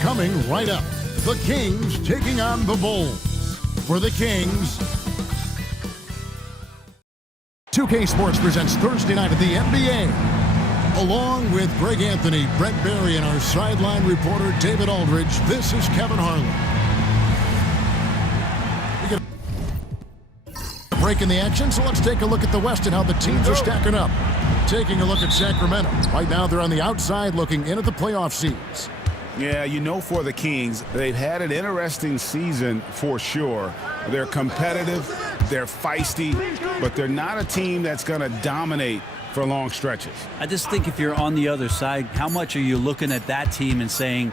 Coming right up, the Kings taking on the Bulls. For the Kings, 2K Sports presents Thursday night at the NBA. Along with Greg Anthony, Brett Barry, and our sideline reporter David Aldridge, this is Kevin Harlan. We get a break in the action, so let's take a look at the West and how the teams are stacking up. Taking a look at Sacramento. Right now they're on the outside looking in at the playoff seeds. Yeah, you know, for the Kings, they've had an interesting season for sure. They're competitive, they're feisty, but they're not a team that's going to dominate for long stretches. I just think if you're on the other side, how much are you looking at that team and saying,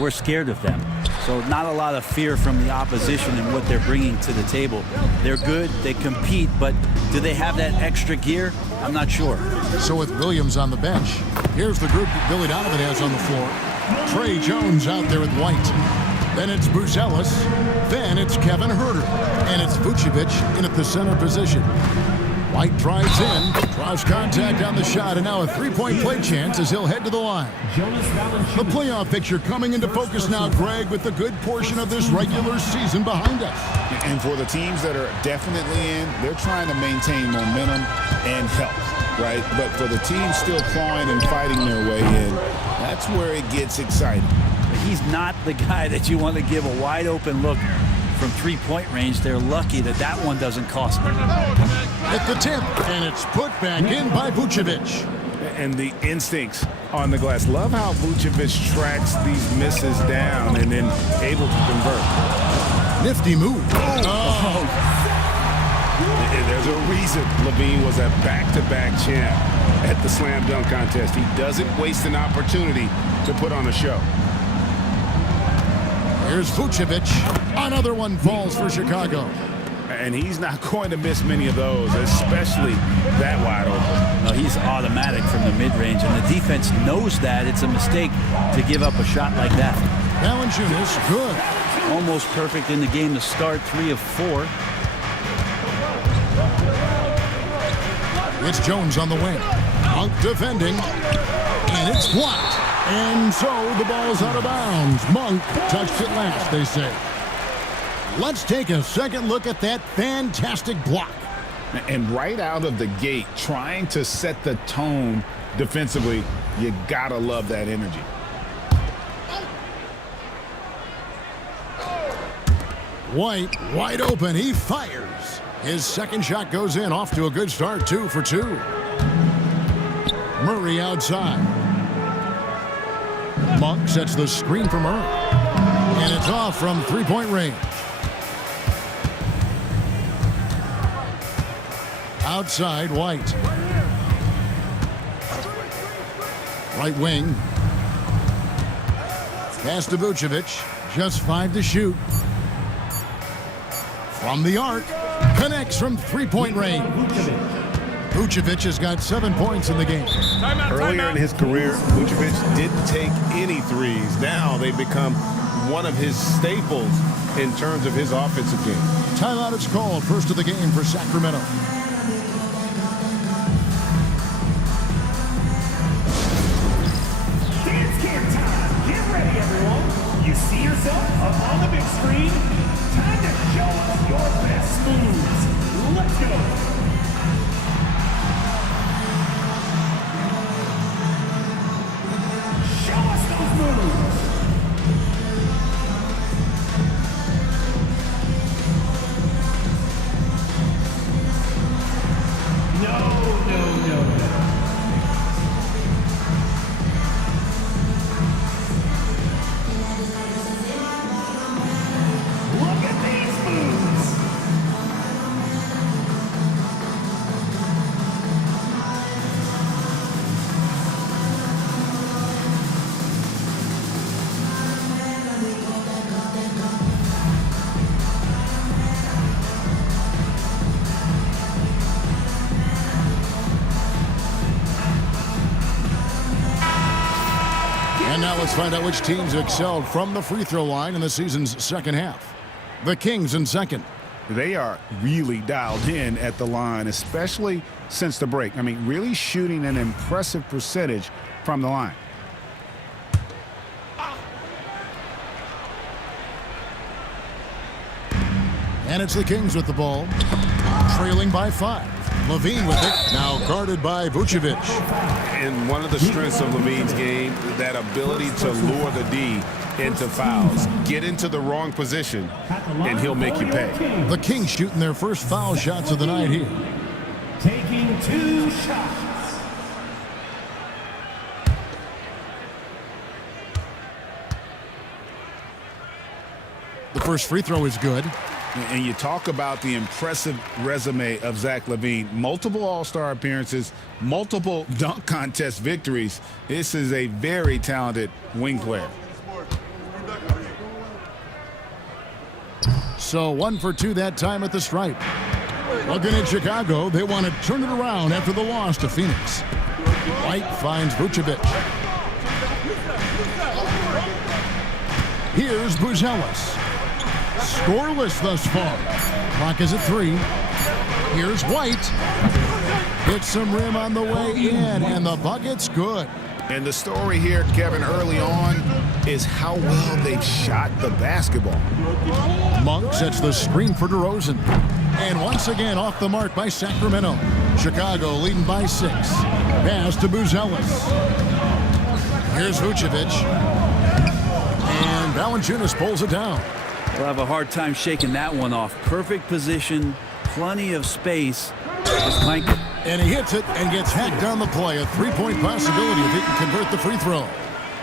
we're scared of them? So not a lot of fear from the opposition and what they're bringing to the table. They're good, they compete, but do they have that extra gear? I'm not sure. So with Williams on the bench, here's the group that Billy Donovan has on the floor. Trey Jones out there with White. Then it's Buzelis. Then it's Kevin Huerter. And it's Vucevic in at the center position. White drives in, draws contact on the shot, and now a three-point play chance as he'll head to the line. The playoff picture coming into focus now, Greg, with a good portion of this regular season behind us. And for the teams that are definitely in, they're trying to maintain momentum and health, right? But for the teams still clawing and fighting their way in, that's where it gets exciting. He's not the guy that you want to give a wide-open look from three-point range. They're lucky that that one doesn't cost them. At the tip, and it's put back in by Vucevic. And the instincts on the glass. Love how Vucevic tracks these misses down and then able to convert. Nifty move. There's a reason Levine was a back-to-back champ at the slam dunk contest. He doesn't waste an opportunity to put on a show. Here's Vucevic. Another one falls for Chicago. And he's not going to miss many of those, especially that wide open. No, he's automatic from the mid-range, and the defense knows that it's a mistake to give up a shot like that. Valanciunas, good. Almost perfect in the game to start, 3 of 4. It's Jones on the wing. Out defending. And it's blocked. And so the ball's out of bounds. Monk touched it last, they say. Let's take a second look at that fantastic block. And right out of the gate, trying to set the tone defensively, you gotta love that energy. White, wide open, he fires. His second shot goes in, off to a good start, 2 for 2. Murray outside. Monk sets the screen for Murray. And it's off from three-point range. Outside, White. Right wing. Pass to Vucevic. Just 5 to shoot. From the arc. Connects from three-point range. Vucevic has got 7 points in the game. Earlier in his career, Vucevic didn't take any threes. Now they've become one of his staples in terms of his offensive game. Timeout is called. First of the game for Sacramento. Dance camp time. Get ready, everyone. You see yourself up on the big screen? Time to show us your best moves. Let's go. And now let's find out which teams excelled from the free throw line in the season's second half. The Kings in second. They are really dialed in at the line, especially since the break. I mean, really shooting an impressive percentage from the line. And it's the Kings with the ball, trailing by 5. Levine with it, now guarded by Vucevic. And one of the strengths of Levine's game, that ability to lure the D into fouls. Get into the wrong position, and he'll make you pay. The Kings shooting their first foul shots of the night here. Taking 2 shots. The first free throw is good. And you talk about the impressive resume of Zach LaVine. Multiple All-Star appearances, multiple dunk contest victories. This is a very talented wing player. So 1 for 2 that time at the stripe. Looking at Chicago, they want to turn it around after the loss to Phoenix. White finds Vucevic. Here's Buzelis. Scoreless thus far. Clock is at 3. Here's White. Hits some rim on the way in, and the bucket's good. And the story here, Kevin, early on is how well they've shot the basketball. Monk sets the screen for DeRozan. And once again off the mark by Sacramento. Chicago leading by 6. Pass to Buzelis. Here's Vucevic. And Valanciunas pulls it down. We'll have a hard time shaking that one off. Perfect position, plenty of space. Just clank it. And he hits it and gets hacked on the play. A 3-point possibility if he can convert the free throw.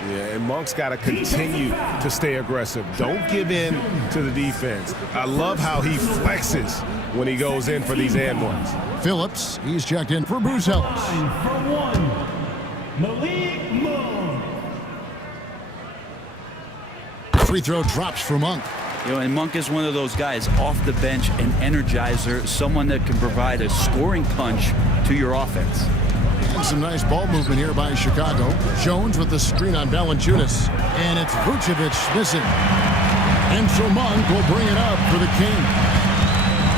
Yeah, and Monk's got to continue to stay aggressive. Don't give in to the defense. I love how he flexes when he goes in for these and ones. Phillips, he's checked in for Buzelis. For 1, Malik Monk. Free throw drops for Monk. You know, and Monk is one of those guys off the bench, an energizer, someone that can provide a scoring punch to your offense. And some nice ball movement here by Chicago. Jones with the screen on Valanciunas. And it's Vucevic missing. And so Monk will bring it up for the King.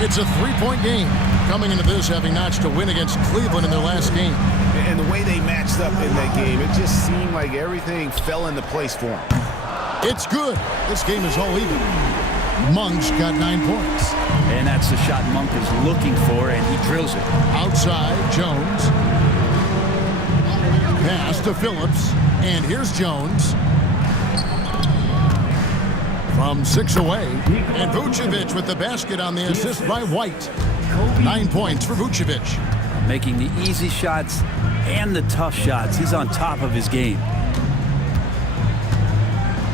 It's a 3-point game. Coming into this, having notched a win against Cleveland in their last game. And the way they matched up in that game, it just seemed like everything fell into place for them. It's good. This game is all even. Monk's got 9 points. And that's the shot Monk is looking for, and he drills it. Outside, Jones. Pass to Phillips. And here's Jones. From 6 away. And Vucevic with the basket on the assist by White. 9 points for Vucevic. Making the easy shots and the tough shots. He's on top of his game.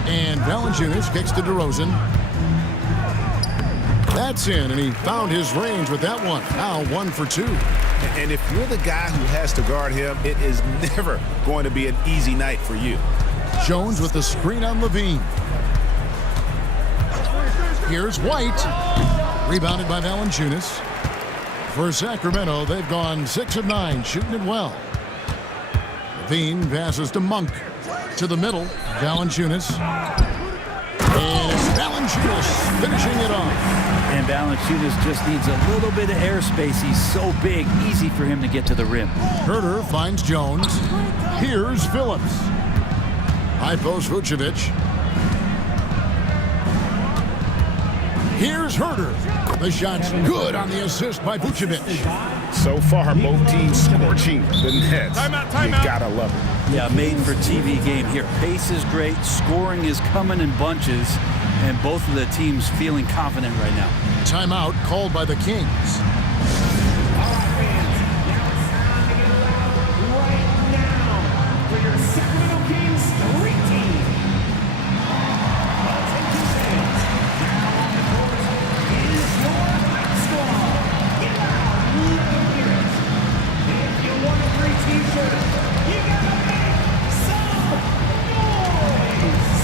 And Valanciunas kicks to DeRozan. That's in, and he found his range with that one. Now 1 for 2. And if you're the guy who has to guard him, it is never going to be an easy night for you. Jones with the screen on Levine. Here's White. Rebounded by Valanciunas. For Sacramento, they've gone 6 of 9, shooting it well. Levine passes to Monk. To the middle, Valanciunas. And it's Valanciunas finishing it off. And Valanciunas just needs a little bit of airspace. He's so big, easy for him to get to the rim. Herter finds Jones. Here's Phillips. High post Vucevic. Here's Herter. The shot's good on the assist by Vucevic. So far, both teams scorching the nets. You gotta love it. Yeah, made for TV game here. Pace is great. Scoring is coming in bunches. And both of the teams feeling confident right now. Timeout called by the Kings. All right, fans. Now it's time to get loud right now for your Sacramento Kings Street Team. Attention fans. Now on the court is your hot squad. Get loud. Let them hear it. If you want a free t-shirt, you gotta make some noise.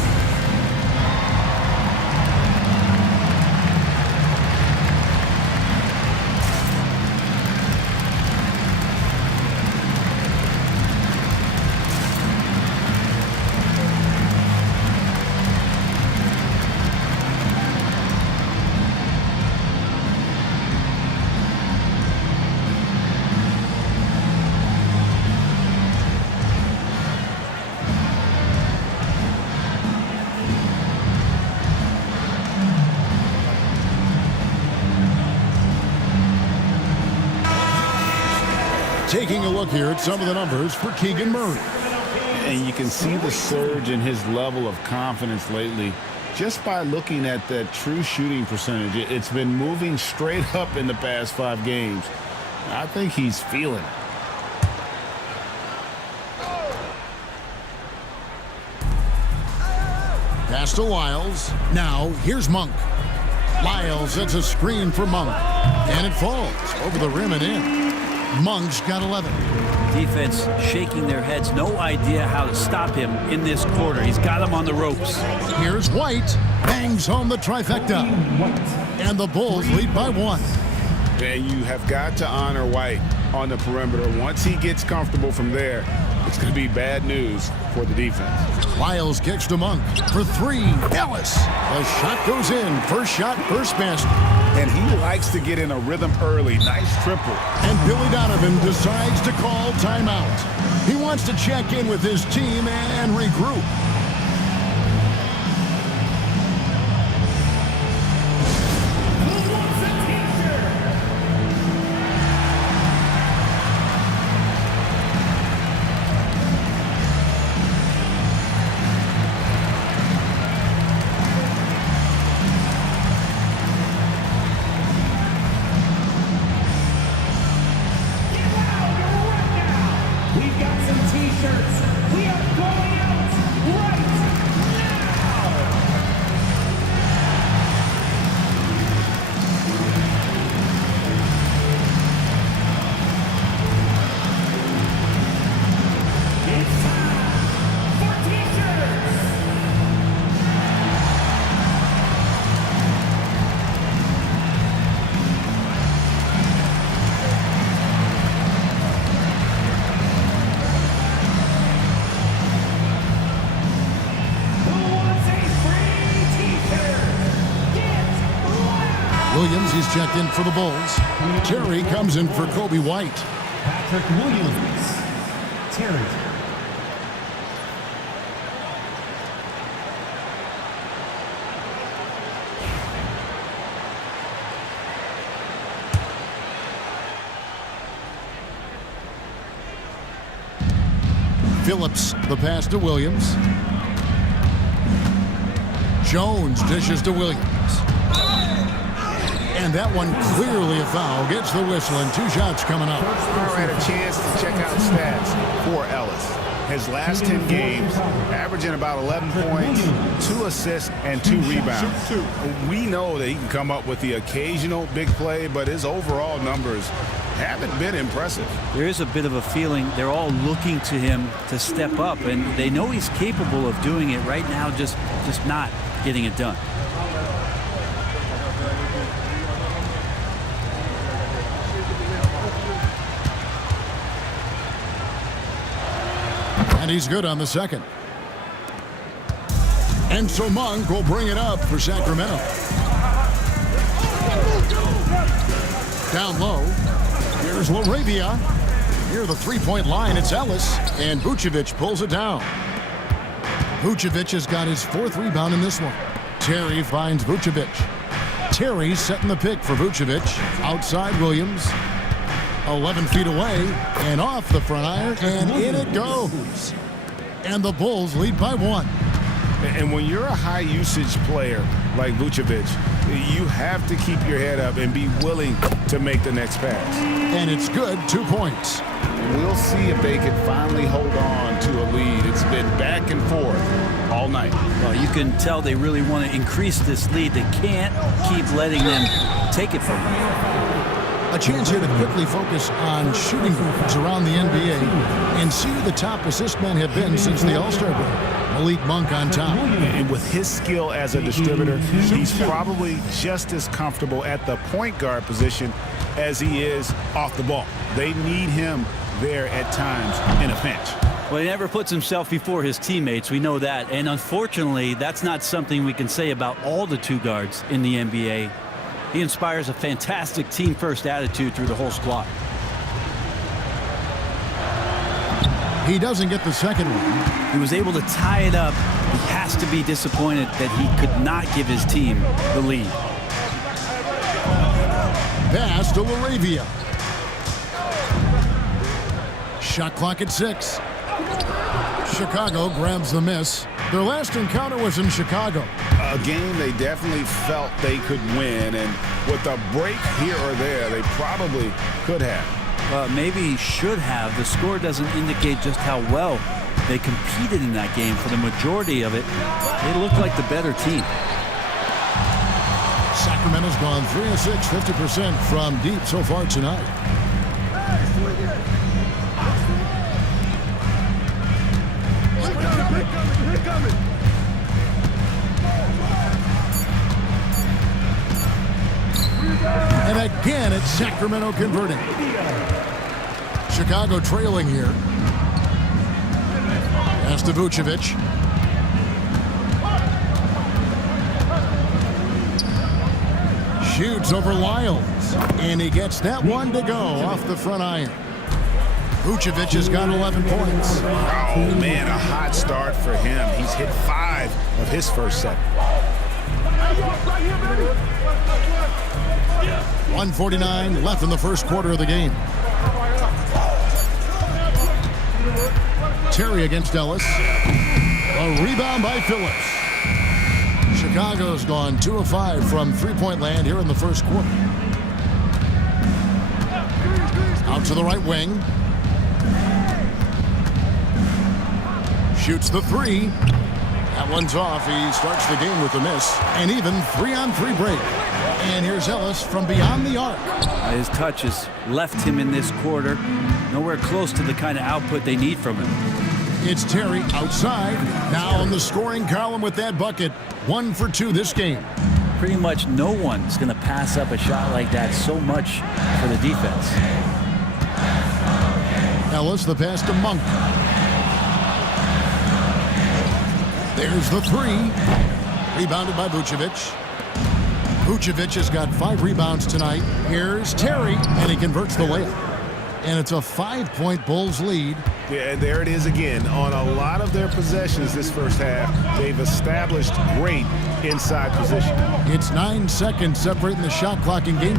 Taking a look here at some of the numbers for Keegan Murray. And you can see the surge in his level of confidence lately just by looking at that true shooting percentage. It's been moving straight up in the past 5 games. I think he's feeling it. Pass to Lyles. Now, here's Monk. Lyles sets a screen for Monk. And it falls over the rim and in. Monk's got 11. Defense shaking their heads. No idea how to stop him in this quarter. He's got him on the ropes. Here's White. Bangs home the trifecta. And the Bulls lead by 1. And you have got to honor White on the perimeter. Once he gets comfortable from there, it's going to be bad news for the defense. Lyles kicks to Monk for 3. Ellis. The shot goes in. First shot, first basket. And he likes to get in a rhythm early. Nice triple. And Billy Donovan decides to call timeout. He wants to check in with his team and regroup. We've got some t-shirts. We are going out right now. It's time for t-shirts. Williams, he's checked in for the Bulls. Terry comes in for Kobe White. Patrick Williams. Terry. Phillips, the pass to Williams. Jones dishes to Williams. And that one clearly a foul. Gets the whistle and 2 shots coming up. I had a chance to check out stats for Ellis. His last 10 games, averaging about 11 points, 2 assists, and 2 rebounds. We know that he can come up with the occasional big play, but his overall numbers haven't been impressive. There is a bit of a feeling they're all looking to him to step up, and they know he's capable of doing it right now, just not getting it done. And he's good on the second. And so Monk will bring it up for Sacramento. Down low. Here's LaRavia. Near the 3-point line, it's Ellis. And Vucevic pulls it down. Vucevic has got his 4th rebound in this one. Terry finds Vucevic. Terry setting the pick for Vucevic. Outside Williams. 11 feet away and off the front iron, and in it goes. And the Bulls lead by 1. And when you're a high-usage player like Vucevic, you have to keep your head up and be willing to make the next pass. And it's good, 2 points. We'll see if they can finally hold on to a lead. It's been back and forth all night. Well, you can tell they really want to increase this lead. They can't keep letting them take it from them. A chance here to quickly focus on shooting guards around the NBA and see who the top assist men have been since the All-Star break. Malik Monk on top. And with his skill as a distributor, he's probably just as comfortable at the point guard position as he is off the ball. They need him there at times in a pinch. Well, he never puts himself before his teammates. We know that. And unfortunately, that's not something we can say about all the 2 guards in the NBA. He inspires a fantastic team-first attitude through the whole squad. He doesn't get the second one. He was able to tie it up. He has to be disappointed that he could not give his team the lead. Pass to LaRavia. Shot clock at 6. Chicago grabs the miss. Their last encounter was in Chicago. A game they definitely felt they could win, and with a break here or there, they probably could have. Maybe should have. The score doesn't indicate just how well they competed in that game. For the majority of it, they looked like the better team. Sacramento's gone 3 of 6, 50% from deep so far tonight. And again, it's Sacramento converting. Chicago trailing here. Pass to Vucevic. Shoots over Lyles. And he gets that one to go off the front iron. Vucevic has got 11 points. Oh, man, a hot start for him. He's hit 5 of his first 7. 1:49 left in the first quarter of the game. Terry against Ellis. A rebound by Phillips. Chicago's gone 2 of 5 from three-point land here in the first quarter. Out to the right wing. Shoots the 3. That one's off. He starts the game with a miss. And even 3-on-3 break. And here's Ellis from beyond the arc. His touch has left him in this quarter. Nowhere close to the kind of output they need from him. It's Terry outside. Now on the scoring column with that bucket. 1 for 2 this game. Pretty much no one's going to pass up a shot like that so much for the defense. Ellis, the pass to Monk. There's the 3. Rebounded by Vucevic. Vucevic has got 5 rebounds tonight. Here's Terry, and he converts the layup. And it's a 5-point Bulls lead. Yeah, and there it is again. On a lot of their possessions this first half, they've established great inside position. It's 9 seconds separating the shot clock in game.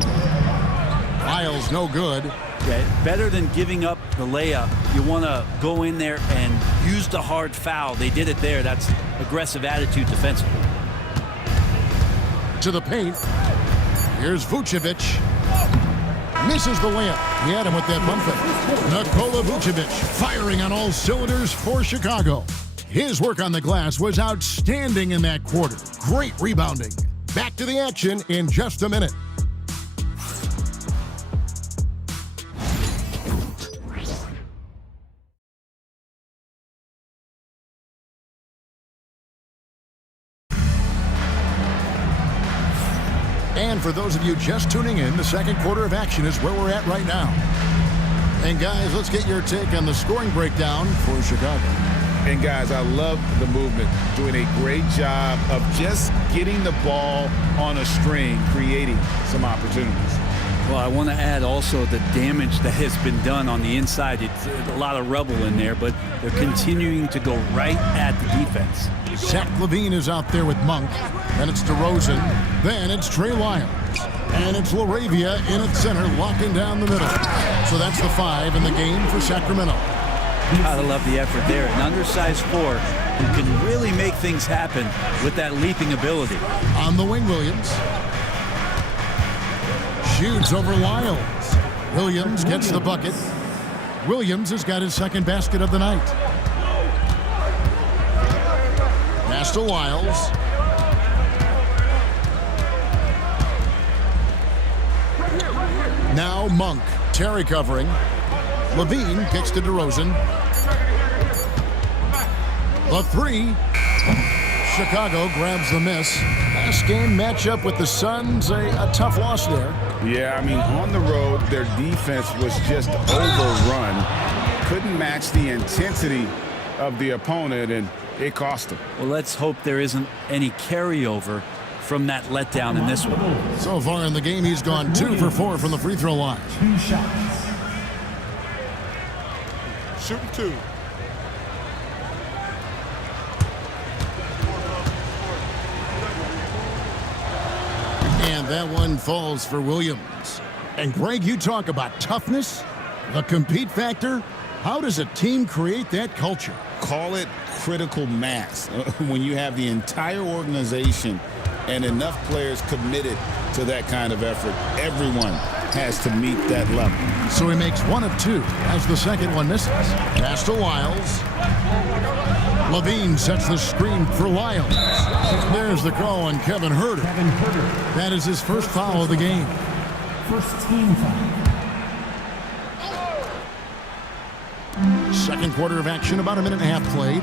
Lyles no good. Yeah, better than giving up the layup, you want to go in there and use the hard foul. They did it there. That's aggressive attitude defensively. To the paint. Here's Vucevic. Misses the layup. He had him with that bump fake. Nikola Vucevic firing on all cylinders for Chicago. His work on the glass was outstanding in that quarter. Great rebounding. Back to the action in just a minute. And for those of you just tuning in, the second quarter of action is where we're at right now. And guys, let's get your take on the scoring breakdown for Chicago. And guys, I love the movement, doing a great job of just getting the ball on a string, creating some opportunities. Well, I want to add also the damage that has been done on the inside. It's a lot of rubble in there, but they're continuing to go right at the defense. Zach LaVine is out there with Monk. Then it's DeRozan. Then it's Trey Lyles. And it's LaRavia in at center, locking down the middle. So that's the 5 in the game for Sacramento. Gotta love the effort there. An undersized 4 who can really make things happen with that leaping ability. On the wing, Williams. Shoots over Lyles. Williams gets the bucket. Williams has got his second basket of the night. Pass to Lyles. Now Monk. Terry covering. LaVine kicks to DeRozan. The 3. Chicago grabs the miss. Last game matchup with the Suns, a tough loss there. Yeah, I mean, on the road, their defense was just overrun. Couldn't match the intensity of the opponent, and it cost them. Well, let's hope there isn't any carryover from that letdown in this one. So far in the game, he's gone 2 for 4 from the free throw line. 2 shots. Shooting 2. And that one falls for Williams. And Greg, you talk about toughness, the compete factor. How does a team create that culture? Call it critical mass. When you have the entire organization and enough players committed to that kind of effort, everyone has to meet that level. So he makes one of two as the second one misses. Pass to Lyles. Levine sets the screen for Lyles. There's the call on Kevin Herter. That is his first foul of the game. First team foul. Second quarter of action, about a minute and a half played.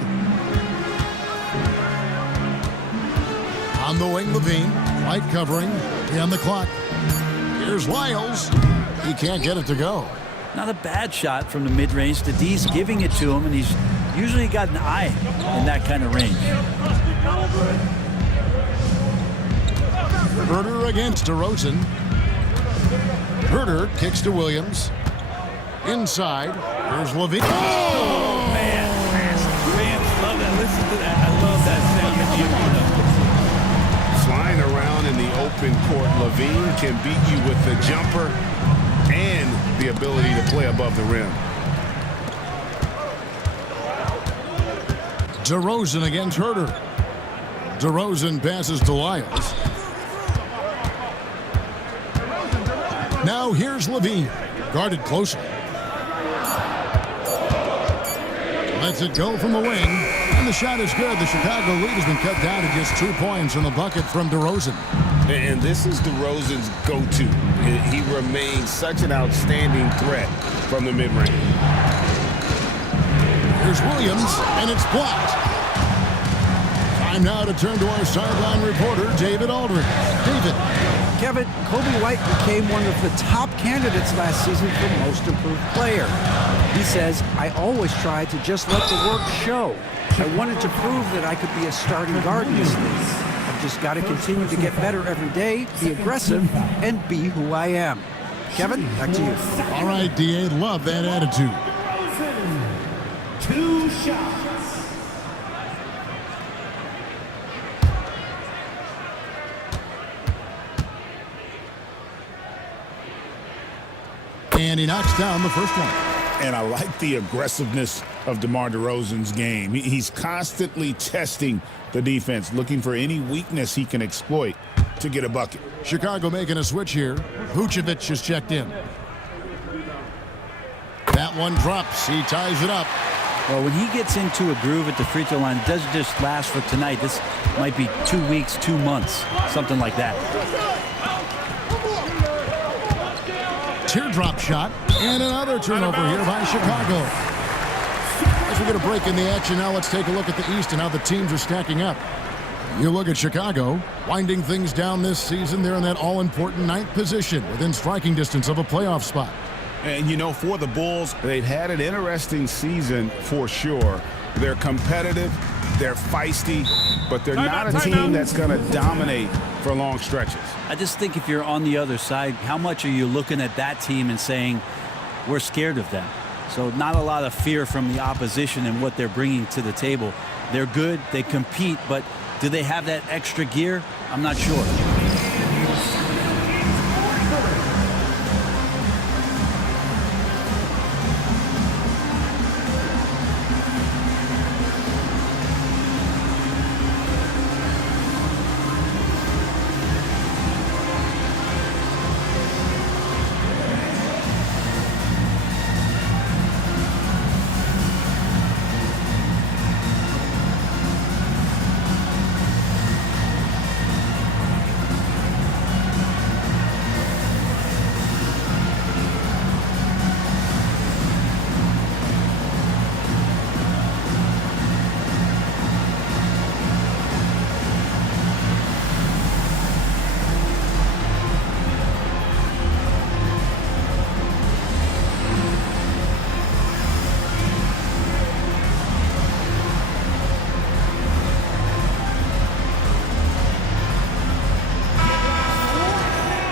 On the wing, Levine. Light covering. On the clock. Here's Lyles. He can't get it to go. Not a bad shot from the mid-range. The D's giving it to him, and he's usually got an eye in that kind of range. Herter against DeRozan. Herter kicks to Williams. Inside. Here's Levine. Oh, man. Fans love that. Listen to that. I love that sound. Flying around in the open court, Levine can beat you with the jumper and the ability to play above the rim. DeRozan against Herter. DeRozan passes to Lyles. Now here's Levine. Guarded closely. Lets it go from the wing. And the shot is good. The Chicago lead has been cut down to just 2 points in the bucket from DeRozan. And this is DeRozan's go-to. He remains such an outstanding threat from the mid-range. Here's Williams, and it's blocked. Time now to turn to our sideline reporter, David Aldridge. David. Kevin, Kobe White became one of the top candidates last season for Most Improved Player. He says, I always tried to just let the work show. I wanted to prove that I could be a starting guard in this league. I've just got to continue to get better every day, be aggressive, and be who I am. Kevin, back to you. All right, D.A., love that attitude. 2 shots. And he knocks down the first one. And I like the aggressiveness of DeMar DeRozan's game. He's constantly testing the defense, looking for any weakness he can exploit to get a bucket. Chicago making a switch here. Vucevic is checked in. That one drops. He ties it up. Well, when he gets into a groove at the free throw line, it doesn't just last for tonight. This might be 2 weeks, 2 months, something like that. Teardrop shot. And another turnover here by Chicago. As we get a break in the action now, let's take a look at the East and how the teams are stacking up. You look at Chicago, winding things down this season. They're in that all-important 9th position within striking distance of a playoff spot. And, you know, for the Bulls, they've had an interesting season for sure. They're competitive, they're feisty, but they're not a team that's going to dominate for long stretches. I just think if you're on the other side, how much are you looking at that team and saying, we're scared of them? So not a lot of fear from the opposition and what they're bringing to the table. They're good, they compete, but do they have that extra gear? I'm not sure.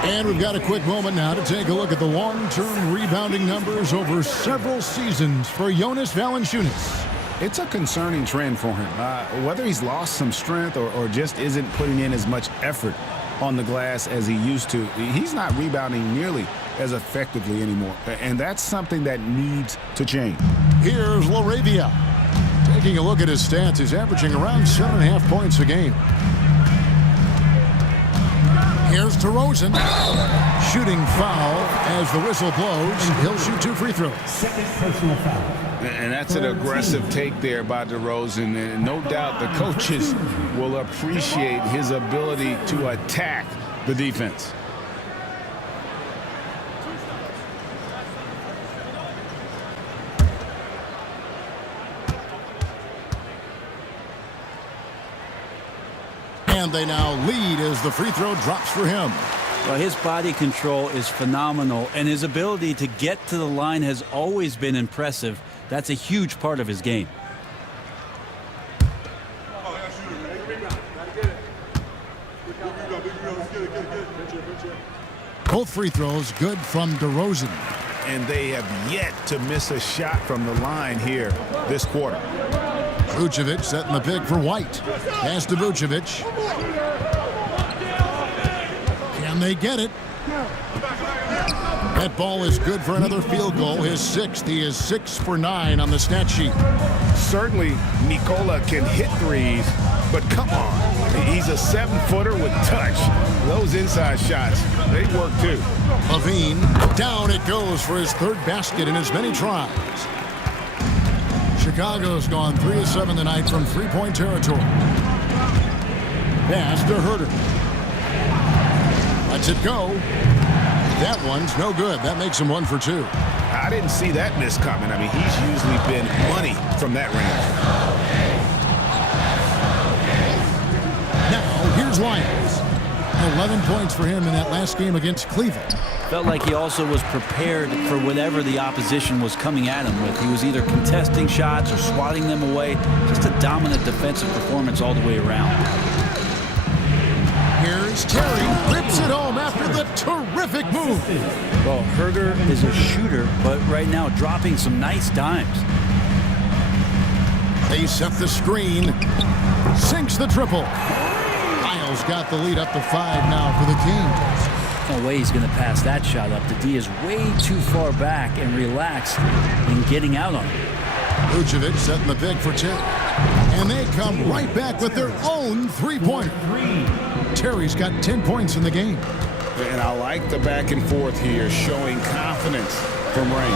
And we've got a quick moment now to take a look at the long-term rebounding numbers over several seasons for Jonas Valanciunas. It's a concerning trend for him. Whether he's lost some strength or just isn't putting in as much effort on the glass as he used to, he's not rebounding nearly as effectively anymore. And that's something that needs to change. Here's Laravia. Taking a look at his stats, he's averaging around 7.5 points a game. Here's DeRozan. Shooting foul as the whistle blows. He'll shoot 2 free throws. Second personal foul. And that's an aggressive take there by DeRozan. And no doubt the coaches will appreciate his ability to attack the defense. And they now lead as the free throw drops for him. Well, his body control is phenomenal, and his ability to get to the line has always been impressive. That's a huge part of his game. Both free throws good from DeRozan. And they have yet to miss a shot from the line here this quarter. Vucevic setting the pick for White. Pass to Vucevic. Can they get it? That ball is good for another field goal. His 6th. He is 6 for 9 on the stat sheet. Certainly, Nikola can hit threes, but come on. He's a 7-footer with touch. Those inside shots, they work too. Levine, down it goes for his 3rd basket in as many tries. Chicago's gone 3 of 7 tonight from 3-point territory. Pass to Herter. Lets it go. That one's no good. That makes him 1 for 2. I didn't see that miss coming. I mean, he's usually been money from that range. Now, here's Lyons. 11 points for him in that last game against Cleveland. Felt like he also was prepared for whatever the opposition was coming at him with. He was either contesting shots or swatting them away. Just a dominant defensive performance all the way around. Here's Terry. Rips it home after the terrific move. Well, Herter is a shooter, but right now dropping some nice dimes. They set the screen. Sinks the triple. Lyles got the lead up to 5 now for the Kings. No way he's going to pass that shot up. The D is way too far back and relaxed in getting out on it. Vucevic setting the pick for Terry. And they come right back with their own 3-pointer. Terry's got 10 points in the game. And I like the back and forth here, showing confidence from Rain.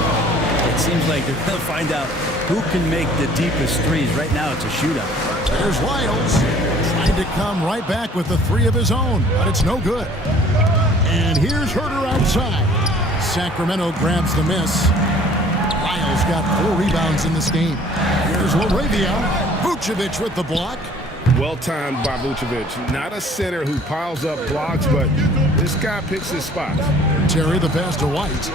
It seems like they're going to find out who can make the deepest threes. Right now it's a shootout. There's Lyles. Trying to come right back with the 3 of his own, but it's no good. And here's Herter outside. Sacramento grabs the miss. Lyles got 4 rebounds in this game. Here's Laravia. Vucevic with the block. Well timed by Vucevic. Not a center who piles up blocks, but this guy picks his spots. Terry the pass to White.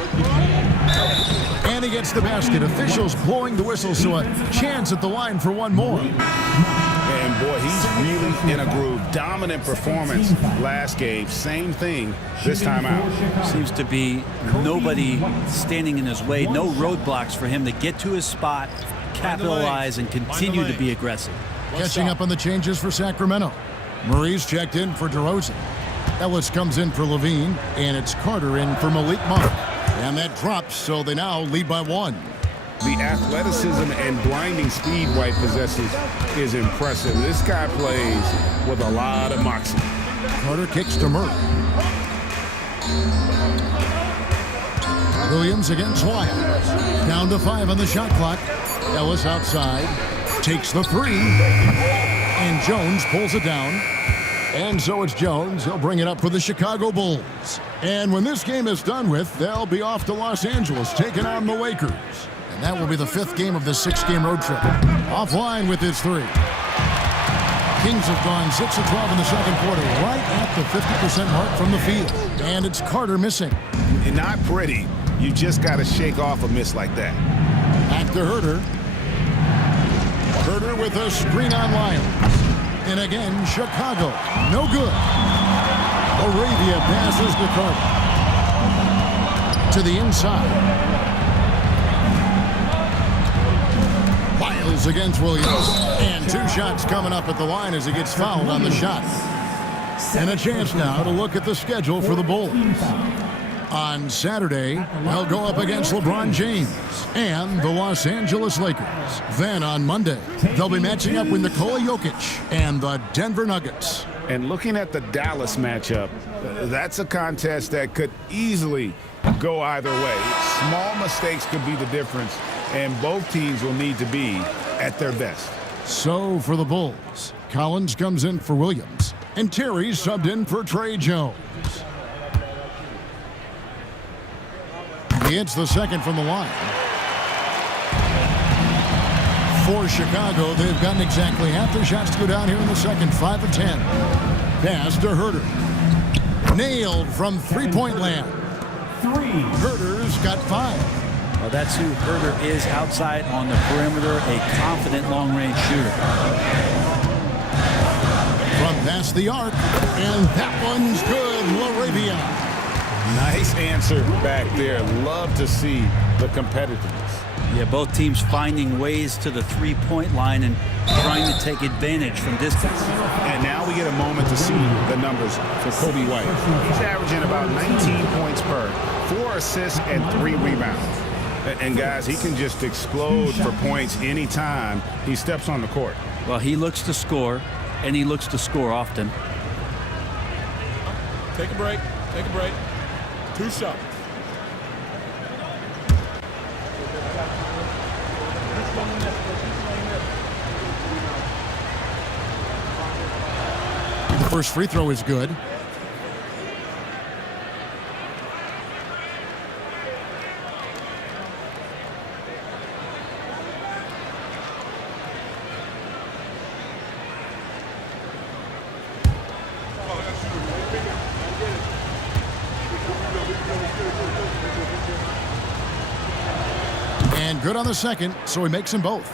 And he gets the basket. Officials blowing the whistle, so a chance at the line for one more. And boy, he's really in a groove. Dominant performance last game. Same thing this time out. Seems to be nobody standing in his way. No roadblocks for him to get to his spot, capitalize, and continue to be aggressive. Catching up on the changes for Sacramento. Murray's checked in for DeRozan. Ellis comes in for Levine, and it's Carter in for Malik Monk. And that drops, so they now lead by 1. The athleticism and blinding speed White possesses is impressive. This guy plays with a lot of moxie. Carter kicks to Murray. Williams against Lyles. Down to 5 on the shot clock. Ellis outside. Takes the 3. And Jones pulls it down. And so it's Jones. He'll bring it up for the Chicago Bulls. And when this game is done with, they'll be off to Los Angeles, taking on the Lakers. And that will be the 5th game of this 6-game road trip. Offline with his 3. Kings have gone 6 of 12 in the second quarter, right at the 50% mark from the field. And it's Carter missing. And not pretty. You just got to shake off a miss like that. Back to Herter. Herter with a screen on Lyles. And again, Chicago. No good. Arabia passes to Carter. To the inside. Lyles against Williams. And 2 shots coming up at the line as he gets fouled on the shot. And a chance now to look at the schedule for the Bulls. On Saturday, they'll go up against LeBron James and the Los Angeles Lakers. Then on Monday, they'll be matching up with Nikola Jokic and the Denver Nuggets. And looking at the Dallas matchup, that's a contest that could easily go either way. Small mistakes could be the difference, and both teams will need to be at their best. So for the Bulls, Collins comes in for Williams, and Terry subbed in for Trey Jones. He hits the second from the line. For Chicago, they've gotten exactly half their shots to go down here in the second, 5 of 10. Pass to Herter. Nailed from three-point land. Herter's got 5. Well, that's who Herter is outside on the perimeter, a confident long-range shooter. From past the arc, and that one's good, LaRavia. Nice answer back there. Love to see the competitiveness. Yeah, both teams finding ways to the three-point line and trying to take advantage from distance. And now we get a moment to see the numbers for Kobe White. He's averaging about 19 points per, 4 assists and 3 rebounds. And guys, he can just explode for points anytime he steps on the court. Well, he looks to score, and he looks to score often. Take a break. Take a break. 2 shots. The first free throw is good. And good on the second, so he makes them both.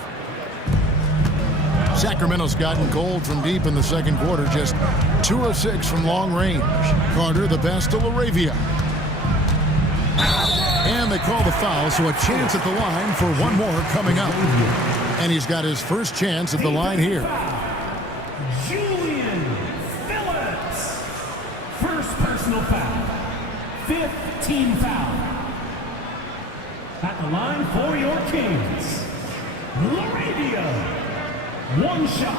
Sacramento's gotten cold from deep in the second quarter, just 2 of 6 from long range. Carter the best to LaRavia. And they call the foul, so a chance at the line for one more coming up. And he's got his first chance at the line here. Julian Phillips. First personal foul. 5th team foul. At the line for your Kings, LaRavia. 1 shot.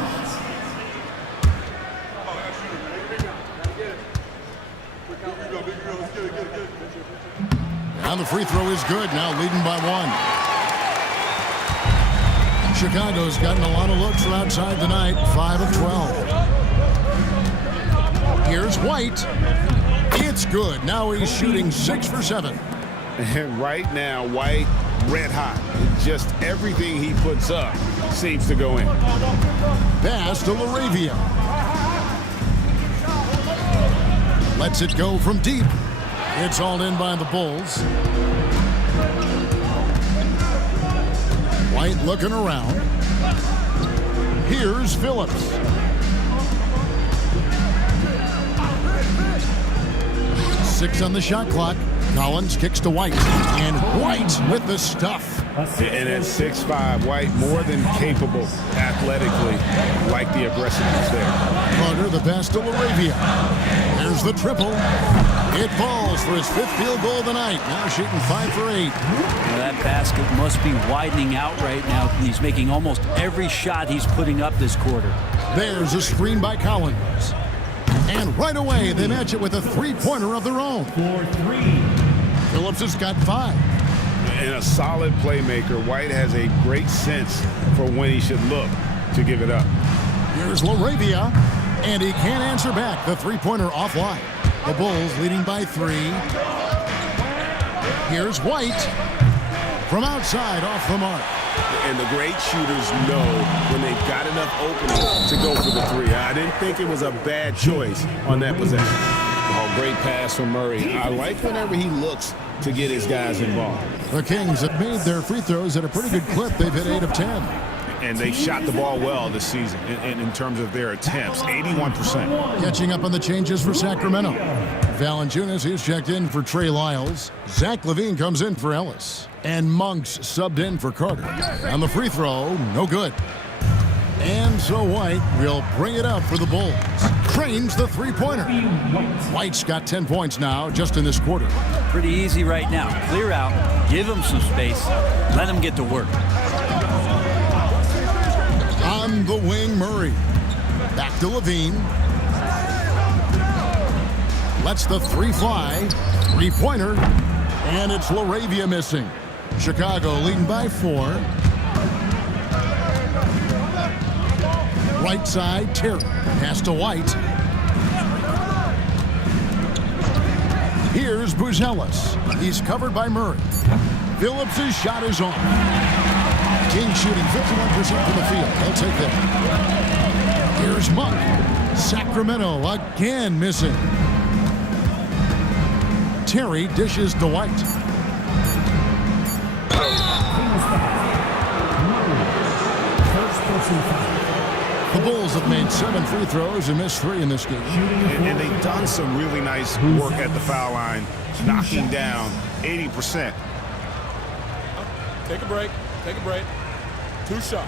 And the free throw is good, now leading by 1. Chicago's gotten a lot of looks from outside tonight, 5 of 12. Here's White. It's good. Now he's shooting 6 for 7. And right now, White, red hot. Just everything he puts up seems to go in. Pass to LaRavia. Lets it go from deep. It's all in by the Bulls. White looking around. Here's Phillips. Six on the shot clock. Collins kicks to White. And White with the stuff. And at 6'5", White more than capable athletically, like the aggressiveness there. Carter the pass to LaRavia. There's the triple. It falls for his 5th field goal of the night. Now shooting 5 for 8. Now that basket must be widening out right now. He's making almost every shot he's putting up this quarter. There's a screen by Collins. And right away, they match it with a three-pointer of their own. For 3. Phillips has got 5. And a solid playmaker, White has a great sense for when he should look to give it up. Here's LaRavia, and he can't answer back. The three-pointer offline. The Bulls leading by 3. Here's White from outside off the mark. And the great shooters know when they've got enough opening to go for the 3. I didn't think it was a bad choice on that possession. Oh, great pass from Murray. I like whenever he looks to get his guys involved. The Kings have made their free throws at a pretty good clip. They've hit 8 of 10. And they shot the ball well this season in terms of their attempts, 81%. Catching up on the changes for Sacramento. Valanciunas, he's checked in for Trey Lyles. Zach LaVine comes in for Ellis. And Monks subbed in for Carter. On the free throw, no good. And so White will bring it up for the Bulls. Drains the three-pointer. White's got 10 points now just in this quarter. Pretty easy right now. Clear out, give him some space, let him get to work. On the wing, Murray. Back to Levine. Lets the three fly. Three-pointer. And it's LaRavia missing. Chicago leading by 4. Right side, Terry. Pass to White. Here's Buzelis. He's covered by Murray. Phillips' shot is on. Kings shooting 51% from the field. They'll take that. Here's Monk. Sacramento again missing. Terry dishes to White. The Bulls have made 7 free throws and missed 3 in this game. And they've done some really nice work at the foul line, knocking down 80%. Take a break. Take a break. 2 shots.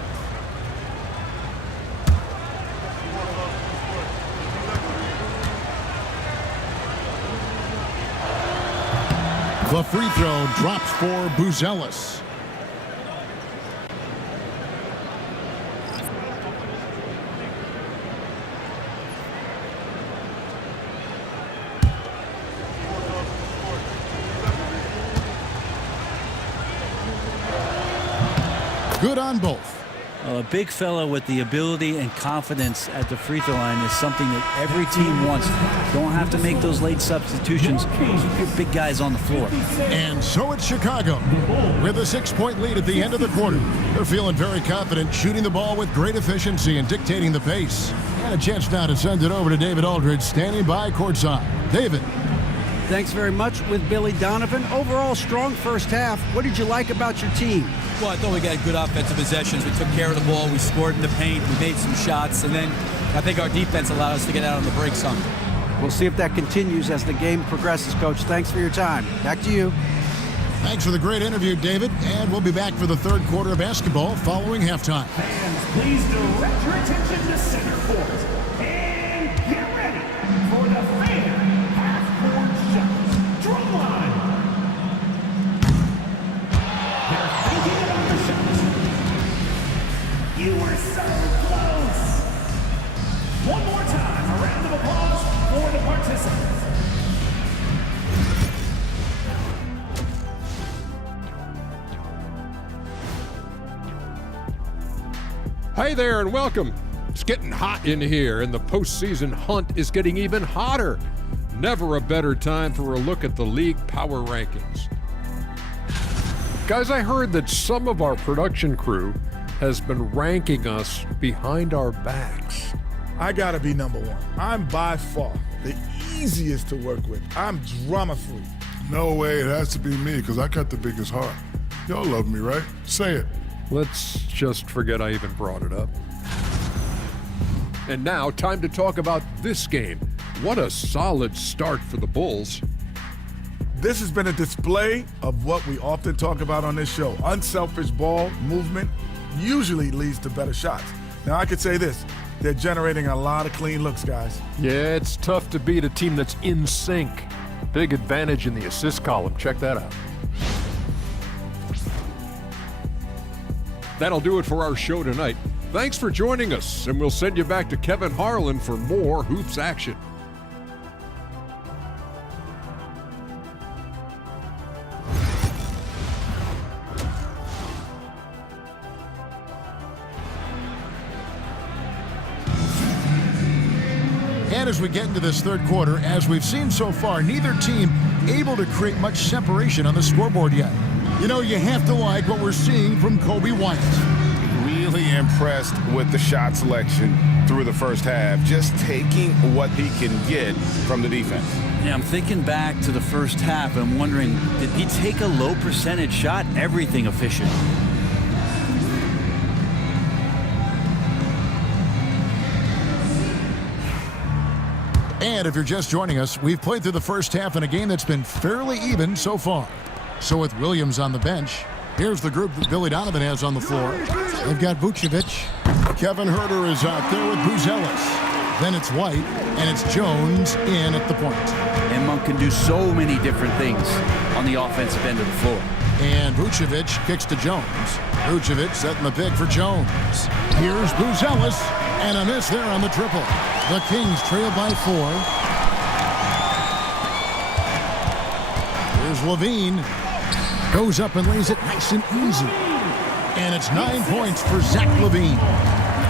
The free throw drops for Buzelis. Good on both. A big fella with the ability and confidence at the free throw line is something that every team wants. Don't have to make those late substitutions. Keep your big guys on the floor. And so it's Chicago with a 6-point lead at the end of the quarter. They're feeling very confident, shooting the ball with great efficiency and dictating the pace. And a chance now to send it over to David Aldridge, standing by courtside. David. Thanks very much with Billy Donovan. Overall, strong first half. What did you like about your team? Well, I thought we got good offensive possessions. We took care of the ball. We scored in the paint. We made some shots. And then I think our defense allowed us to get out on the break some. We'll see if that continues as the game progresses, Coach. Thanks for your time. Back to you. Thanks for the great interview, David. And we'll be back for the third quarter of basketball following halftime. Fans, please direct your attention to center court. And get ready for the fan half-court shots. Drum line. They're thinking about the shots. You were so close. One more time, a round of applause for the participants. Hey there and welcome. It's getting hot in here and the postseason hunt is getting even hotter. Never a better time for a look at the league power rankings. Guys, I heard that some of our production crew has been ranking us behind our backs. I gotta be number 1. I'm by far the easiest to work with. I'm drama-free. No way, it has to be me, because I got the biggest heart. Y'all love me, right? Say it. Let's just forget I even brought it up. And now, time to talk about this game. What a solid start for the Bulls. This has been a display of what we often talk about on this show. Unselfish ball movement usually leads to better shots. Now, I could say this. They're generating a lot of clean looks, guys. Yeah, it's tough to beat a team that's in sync. Big advantage in the assist column. Check that out. That'll do it for our show tonight. Thanks for joining us, and we'll send you back to Kevin Harlan for more Hoops action. And as we get into this third quarter, as we've seen so far, neither team able to create much separation on the scoreboard yet. You know, you have to like what we're seeing from Kobe White. Really impressed with the shot selection through the first half, just taking what he can get from the defense. Yeah, I'm thinking back to the first half and I'm wondering, did he take a low percentage shot? Everything efficient. And if you're just joining us, we've played through the first half in a game that's been fairly even so far. So with Williams on the bench, here's the group that Billy Donovan has on the floor. They've got Vucevic. Kevin Huerter is out there with Buzelis. Then it's White, and it's Jones in at the point. And Monk can do so many different things on the offensive end of the floor. And Vucevic kicks to Jones. Vucevic setting the pick for Jones. Here's Buzelis, and a miss there on the triple. The Kings trail by 4. Here's Levine. Goes up and lays it nice and easy. And it's 9 points for Zach Levine.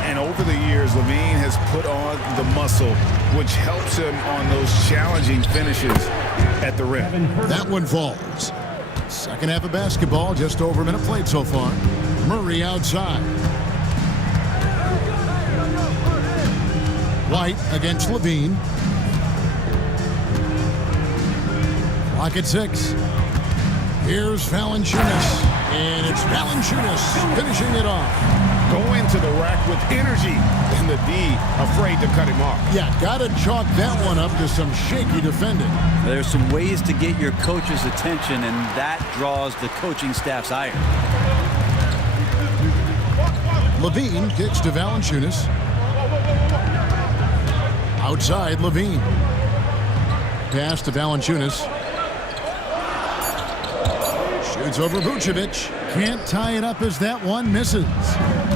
And over the years, Levine has put on the muscle, which helps him on those challenging finishes at the rim. That one falls. Second half of basketball, just over a minute played so far. Murray outside. White against Levine. Clock at 6. Here's Valanciunas. And it's Valanciunas finishing it off. Going to the rack with energy, and the D afraid to cut him off. Yeah, gotta chalk that one up to some shaky defending. There's some ways to get your coach's attention, and that draws the coaching staff's ire. Levine kicks to Valanciunas. Outside, Levine. Pass to Valanciunas. Shoots over Vucevic. Can't tie it up as that one misses.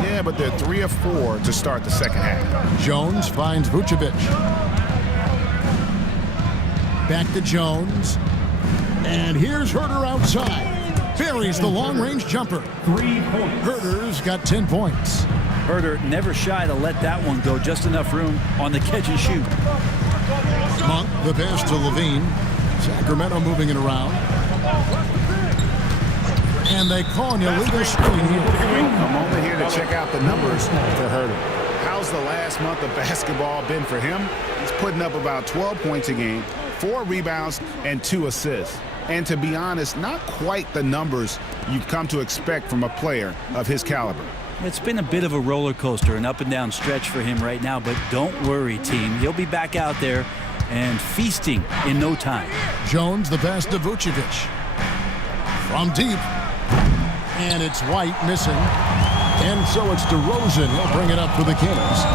Yeah, but they're 3 of 4 to start the second half. Jones finds Vucevic. Back to Jones. And here's Herter outside. Buries the long-range jumper. 3 points. Herter's got 10 points. Herter never shy to let that one go. Just enough room on the catch and shoot. Monk, the pass to Levine. Sacramento moving it around. And they call an illegal screen here. A moment here to check out the numbers for Herter. How's the last month of basketball been for him? He's putting up about 12 points a game, 4 rebounds, and 2 assists. And to be honest, not quite the numbers you've come to expect from a player of his caliber. It's been a bit of a roller coaster, an up and down stretch for him right now, but don't worry, team. He'll be back out there and feasting in no time. Jones, the pass to Vucevic. From deep. And it's White missing. And so it's DeRozan. He'll bring it up for the Kings.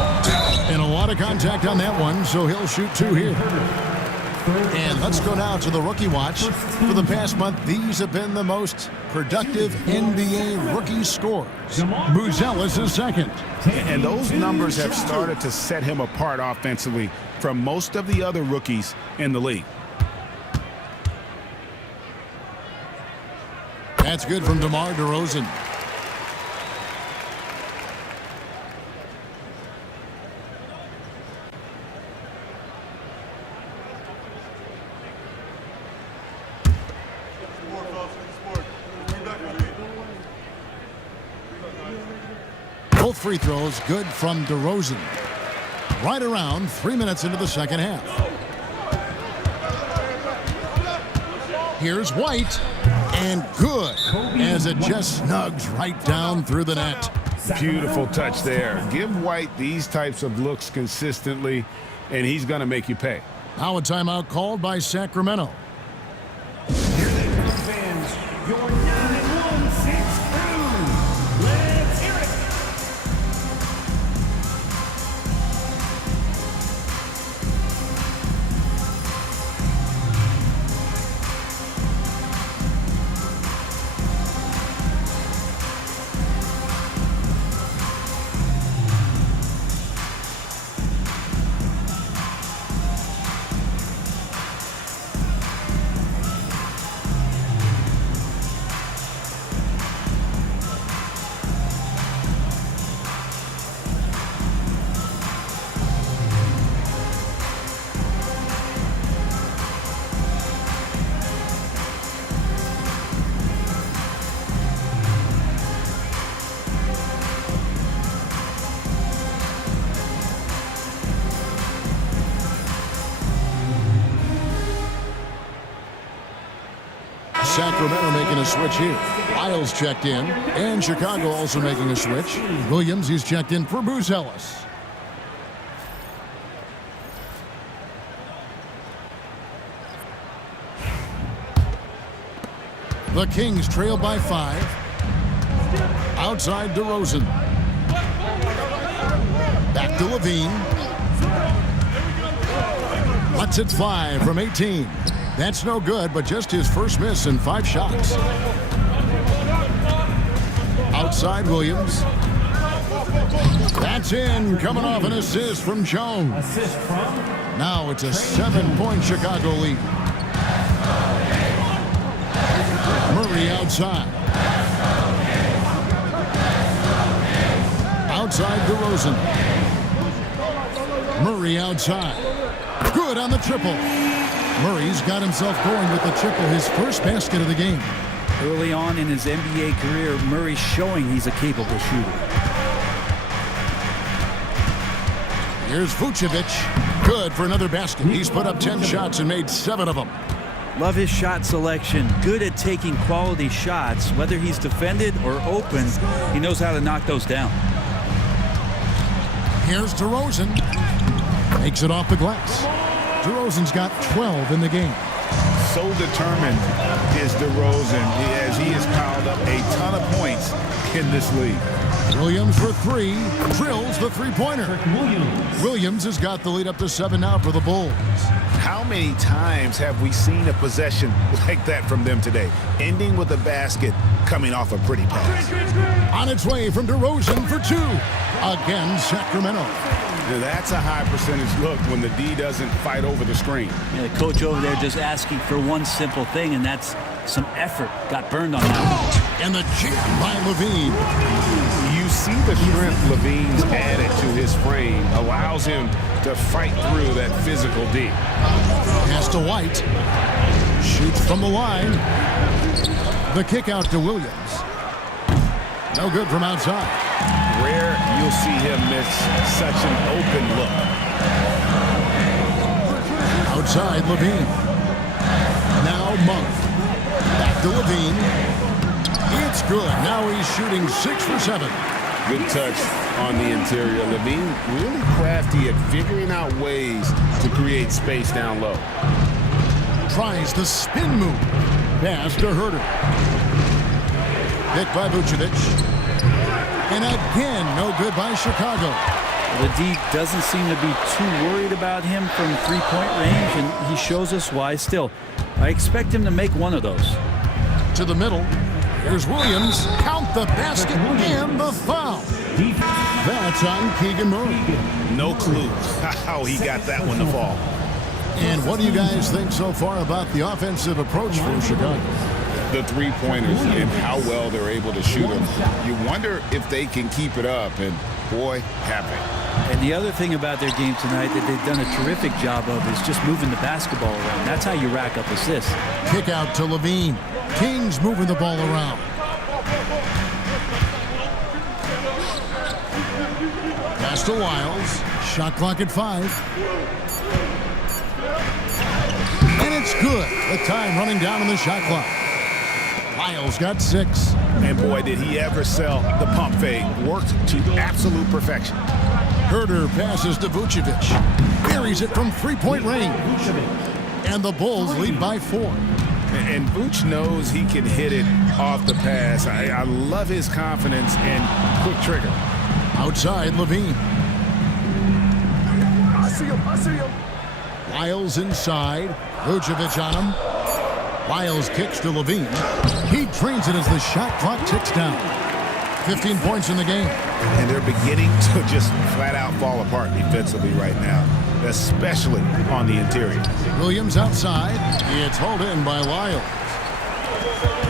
And a lot of contact on that one, so he'll shoot 2 here. And let's go now to the rookie watch. For the past month, these have been the most productive NBA rookie scores. Buzelis is second. And those numbers have started to set him apart offensively from most of the other rookies in the league. That's good from DeMar DeRozan. Both free throws good from DeRozan. Right around 3 minutes into the second half. Here's White. And good, as it just snugs right down through the net. Beautiful touch there. Give White these types of looks consistently, and he's going to make you pay. Now a timeout called by Sacramento. Here they come, fans. Your 9-1-6 crew. Let's hear it. Sacramento making a switch here. Isles checked in, and Chicago also making a switch. Williams, he's checked in for Buzelis. The Kings trail by 5. Outside DeRozan. Back to Levine. Lets it fly from 18. That's no good, but just his first miss in 5 shots. Outside Williams. That's in, coming off an assist from Jones. Now it's a 7-point Chicago lead. Murray outside. Outside DeRozan. Murray outside. Good on the triple. Murray's got himself going with the triple, his first basket of the game. Early on in his NBA career, Murray's showing he's a capable shooter. Here's Vucevic. Good for another basket. He's put up 10 shots and made 7 of them. Love his shot selection. Good at taking quality shots. Whether he's defended or open, he knows how to knock those down. Here's DeRozan. Makes it off the glass. DeRozan's got 12 in the game. So determined is DeRozan as he has piled up a ton of points in this league. Williams for 3. Drills the three-pointer. Williams has got the lead up to 7 now for the Bulls. How many times have we seen a possession like that from them today? Ending with a basket, coming off a pretty pass. On its way from DeRozan for 2. Again, Sacramento. Now that's a high percentage look when the D doesn't fight over the screen. Yeah, the coach over there just asking for one simple thing, and that's some effort. Got burned on that. And the jam by Levine. You see the strength Levine's added to his frame, allows him to fight through that physical D. Pass to White. Shoots from the line. The kick out to Williams. No good from outside. Rare you'll see him miss such an open look. Outside Levine. Now Monk. Back to Levine. It's good. Now he's shooting 6 for 7. Good touch on the interior. Levine really crafty at figuring out ways to create space down low. Tries the spin move. Pass to Herter. Picked by Vucevic. And again, no good by Chicago. The D doesn't seem to be too worried about him from three-point range, and he shows us why still. I expect him to make one of those. To the middle. Here's Williams. Count the basket and the foul. That's on Keegan Murray. No clue how he got that one to fall. And what do you guys think so far about the offensive approach from Chicago? The three-pointers and how well they're able to shoot them. You wonder if they can keep it up, and boy, have they. And the other thing about their game tonight that they've done a terrific job of is just moving the basketball around. That's how you rack up assists. Kick out to Levine. Kings moving the ball around. Pass to Wiles. Shot clock at 5. And it's good. The time running down on the shot clock. Wiles got 6. And boy, did he ever sell the pump fake. Worked to absolute perfection. Herter passes to Vucevic. Buries it from three-point range. And the Bulls lead by 4. And Vooch knows he can hit it off the pass. I love his confidence and quick trigger. Outside Levine. I see him. Wiles inside. Vucevic on him. Wiles kicks to Levine. He drains it as the shot clock ticks down. 15 points in the game. And they're beginning to just flat out fall apart defensively right now, especially on the interior. Williams outside. It's hauled in by Wiles.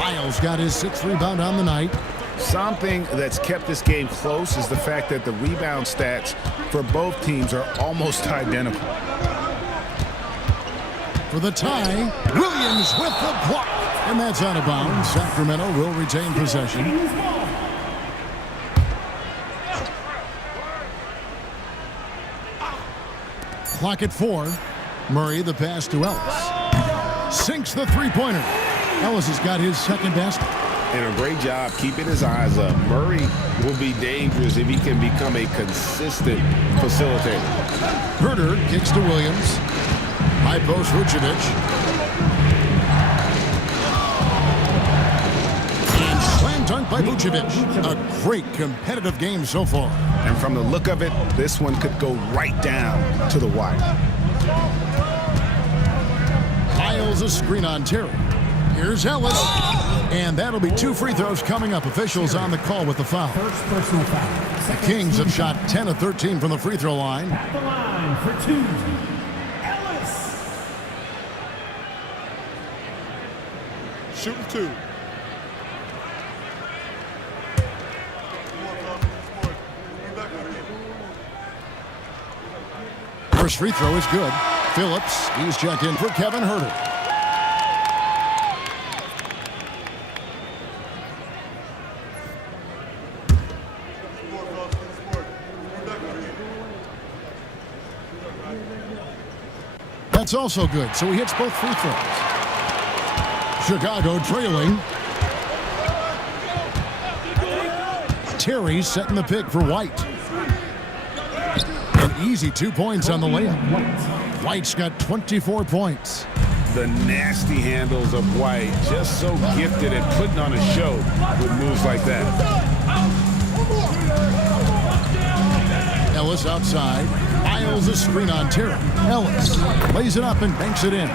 Wiles got his 6th rebound on the night. Something that's kept this game close is the fact that the rebound stats for both teams are almost identical. For the tie, Williams with the block. And that's out of bounds. Sacramento will retain possession. Clock at 4. Murray the pass to Ellis. Sinks the three-pointer. Ellis has got his 2nd basket. And a great job keeping his eyes up. Murray will be dangerous if he can become a consistent facilitator. Herter kicks to Williams. High post Vucevic. And slam dunk by Vucevic. A great competitive game so far. And from the look of it, this one could go right down to the wire. Isles a screen on Terry. Here's Ellis. And that'll be 2 free throws coming up. Officials on the call with the foul. First personal foul. The Kings have shot 10 of 13 from the free throw line. At the line for 2, Ellis. Shooting 2. First free throw is good. Phillips, he's checked in for Kevin Herter. That's also good, so he hits both free throws. Chicago trailing. Terry setting the pick for White. An easy 2 points on the layup. White's got 24 points. The nasty handles of White, just so gifted at putting on a show with moves like that. Ellis outside. Isles a screen on Terry. Ellis lays it up and banks it in.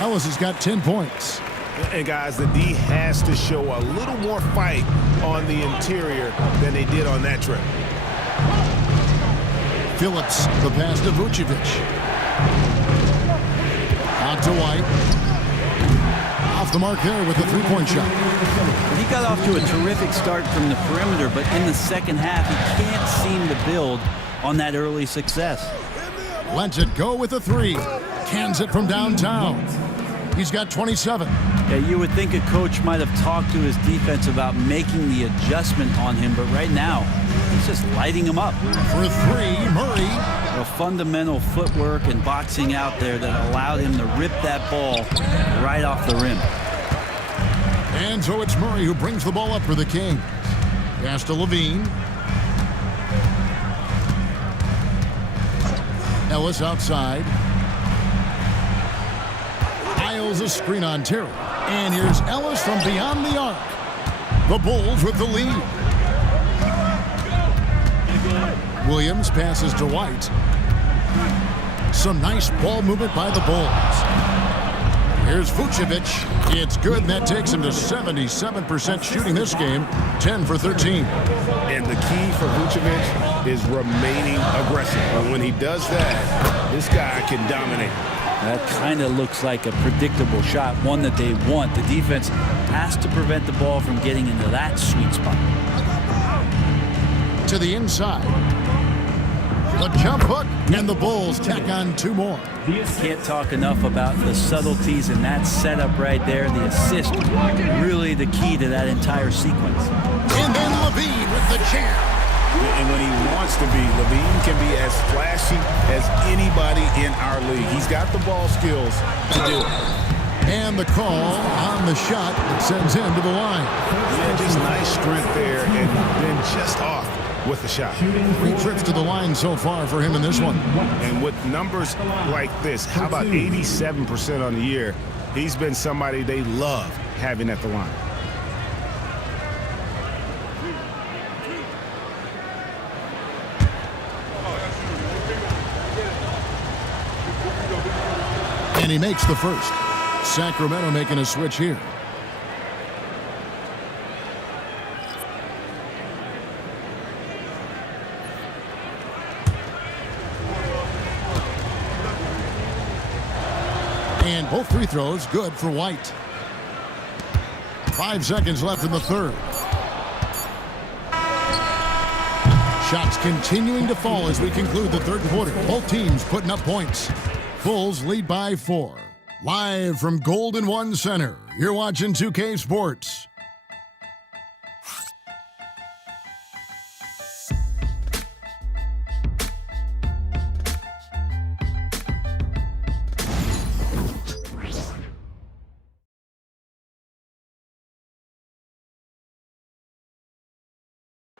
Ellis has got 10 points. And guys, the D has to show a little more fight on the interior than they did on that trip. Phillips, the pass to Vucevic. Out to White. Off the mark there with the three-point shot. He got off to a terrific start from the perimeter, but in the second half, he can't seem to build on that early success. Lets it go with a 3. Cans it from downtown. He's got 27. Yeah, you would think a coach might have talked to his defense about making the adjustment on him, but right now, he's just lighting him up. For 3, Murray. A fundamental footwork and boxing out there that allowed him to rip that ball right off the rim. And so it's Murray who brings the ball up for the Kings. Pass to Levine. Ellis outside. Isles a screen on Terry. And here's Ellis from beyond the arc. The Bulls with the lead. Williams passes to White. Some nice ball movement by the Bulls. Here's Vucevic. It's good, and that takes him to 77% shooting this game, 10 for 13. And the key for Vucevic is remaining aggressive. But when he does that, this guy can dominate. That kind of looks like a predictable shot, one that they want. The defense has to prevent the ball from getting into that sweet spot. To the inside. The jump hook, and the Bulls tack on 2 more. Can't talk enough about the subtleties in that setup right there. The assist, really the key to that entire sequence. And then Levine with the jam. And when he wants to be, Levine can be as flashy as anybody in our league. He's got the ball skills to do it. And the call on the shot that sends him to the line. Yeah, just nice strength there, and then just off with the shot. 3 trips to the line so far for him in this one. And with numbers like this, how about 87% on the year? He's been somebody they love having at the line. And he makes the first. Sacramento making a switch here. And both free throws good for White. 5 seconds left in the third. Shots continuing to fall as we conclude the third quarter. Both teams putting up points. Bulls lead by 4. Live from Golden One Center, you're watching 2K Sports.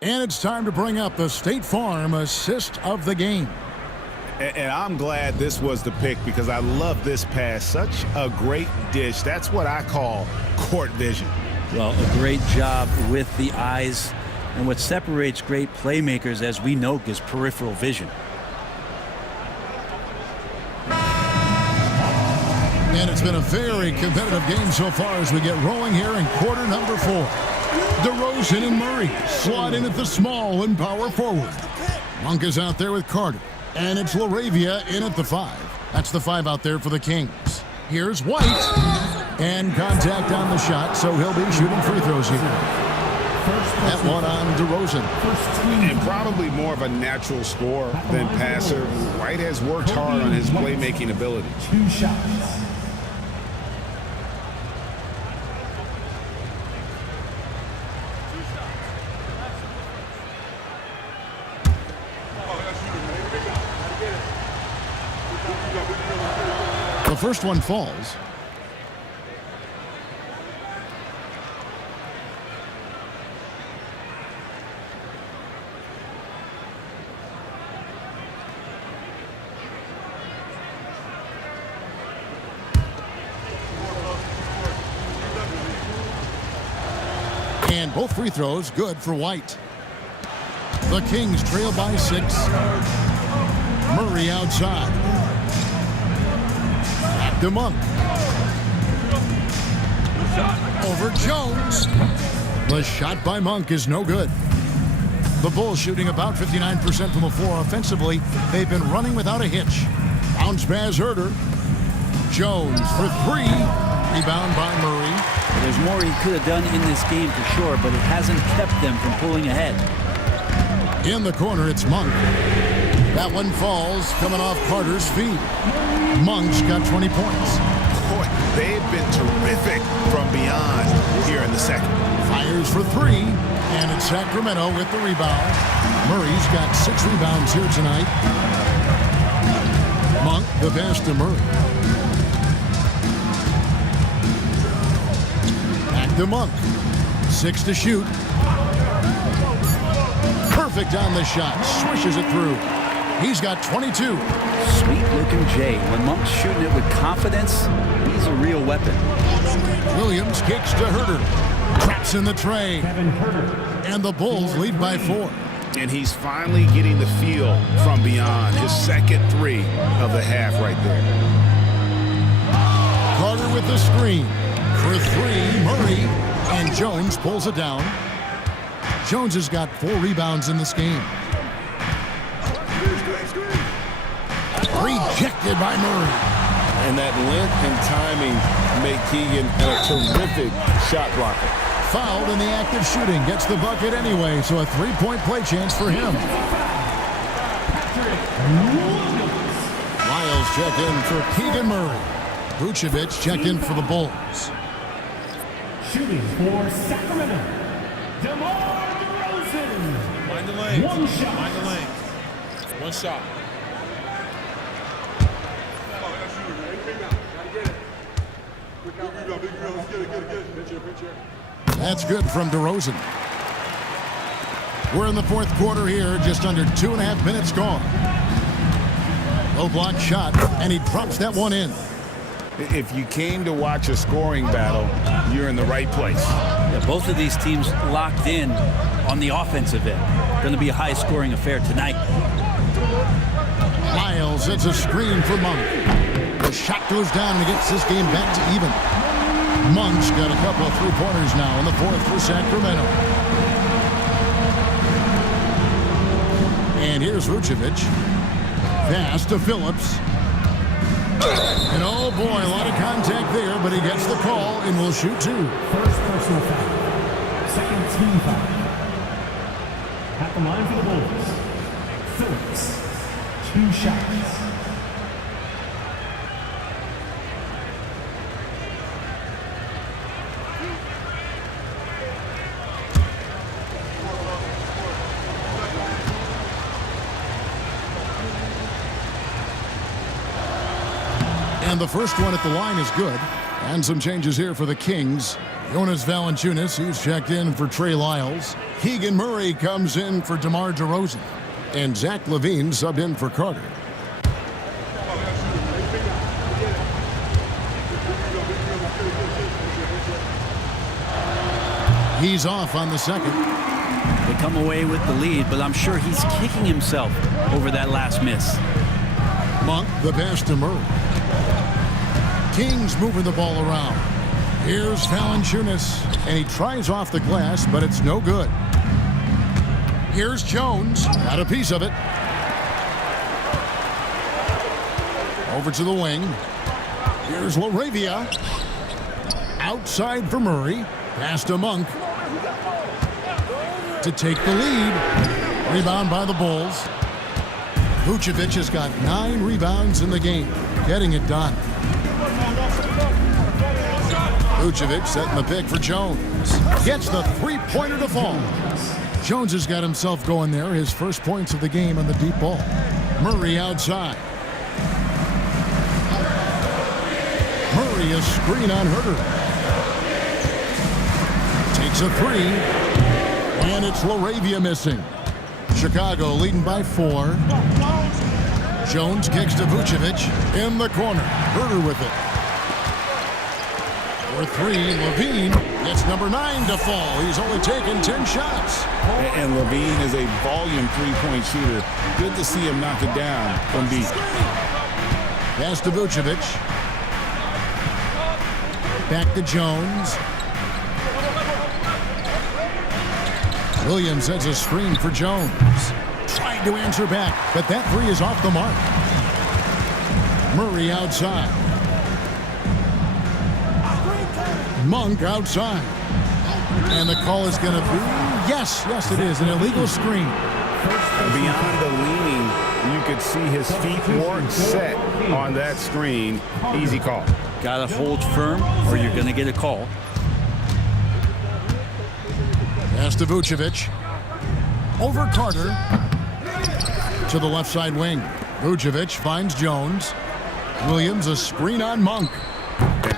And it's time to bring up the State Farm assist of the game. And I'm glad this was the pick because I love this pass. Such a great dish. That's what I call court vision. Well, a great job with the eyes. And what separates great playmakers, as we know, is peripheral vision. And And it's been a very competitive game so far as we get rolling here in quarter number 4. DeRozan and Murray slot in at the small and power forward. Monk is out there with Carter. And it's LaRavia in at the 5. That's the 5 out there for the Kings. Here's White. And contact on the shot, so he'll be shooting free throws here. That one on DeRozan. And probably more of a natural scorer than passer. White has worked hard on his playmaking ability. 2 shots. The first one falls. And both free throws good for White. The Kings trail by 6. Murray outside. Back to Monk. Over Jones. The shot by Monk is no good. The Bulls shooting about 59% from the floor offensively. They've been running without a hitch. Bounce pass Herter. Jones for 3. Rebound by Murray. There's more he could have done in this game for sure, but it hasn't kept them from pulling ahead. In the corner, it's Monk. That one falls, coming off Carter's feet. Monk's got 20 points. Boy, they've been terrific from beyond here in the second. Fires for 3, and it's Sacramento with the rebound. Murray's got 6 rebounds here tonight. Monk, the pass to Murray. Back to Monk. 6 to shoot. Perfect on the shot. Swishes it through. He's got 22. Sweet-looking Jay. When Monk's shooting it with confidence, he's a real weapon. Williams kicks to Herter. Traps in the tray. And the Bulls lead by 4. And he's finally getting the feel from beyond. His second 3 of the half right there. Carter with the screen. For 3, Murray. And Jones pulls it down. Jones has got 4 rebounds in this game. Rejected by Murray. And that length and timing make Keegan a terrific shot blocker. Fouled in the act of shooting. Gets the bucket anyway, so a 3-point play chance for him. Lyles check in for Keegan Murray. Vucevic checked in for the Bulls. Shooting for Sacramento, DeMar DeRozan. Mind the lane. 1 shot. Mind the lane. 1 shot. That's good from DeRozan. We're in the 4th quarter here, just under 2.5 minutes gone. Low block shot, and he drops that one in. If you came to watch a scoring battle, you're in the right place. Yeah, both of these teams locked in on the offensive end. Going to be a high-scoring affair tonight. Lyles, it's a screen for Monk. The shot goes down and gets this game back to even. Monk's got a couple of 3-pointers now in the 4th for Sacramento. And here's Vucevic. Pass to Phillips. And oh boy, a lot of contact there, but he gets the call and will shoot 2. First personal foul. Second team foul. At the line for the Bulls, Phillips. 2 shots. And the first one at the line is good. And some changes here for the Kings. Jonas Valanciunas, he's checked in for Trey Lyles. Keegan Murray comes in for DeMar DeRozan. And Zach LaVine subbed in for Carter. He's off on the second. They come away with the lead, but I'm sure he's kicking himself over that last miss. Monk, the pass to Murray. Kings moving the ball around. Here's Valanciunas, and he tries off the glass, but it's no good. Here's Jones, got a piece of it. Over to the wing. Here's LaRavia. Outside for Murray. Pass to Monk. To take the lead. Rebound by the Bulls. Vucevic has got 9 rebounds in the game, getting it done. Vucevic setting the pick for Jones. Gets the three-pointer to fall. Jones has got himself going there. His first points of the game on the deep ball. Murray outside. Murray a screen on Herter. Takes a 3. And it's LaRavia missing. Chicago leading by 4. Jones kicks to Vucevic in the corner. Herter with it. For 3, Levine gets number 9 to fall. He's only taken 10 shots. And Levine is a volume three-point shooter. Good to see him knock it down from deep. Pass to Vucevic. Back to Jones. Williams sets a screen for Jones. Trying to answer back, but that 3 is off the mark. Murray outside. Monk outside. And the call is going to be, yes, it is, an illegal screen. Beyond the leaning, you could see his feet weren't set on that screen. Easy call. Got to hold firm or you're going to get a call. Pass to Vucevic. Over Carter. To the left side wing. Vucevic finds Jones. Williams a screen on Monk.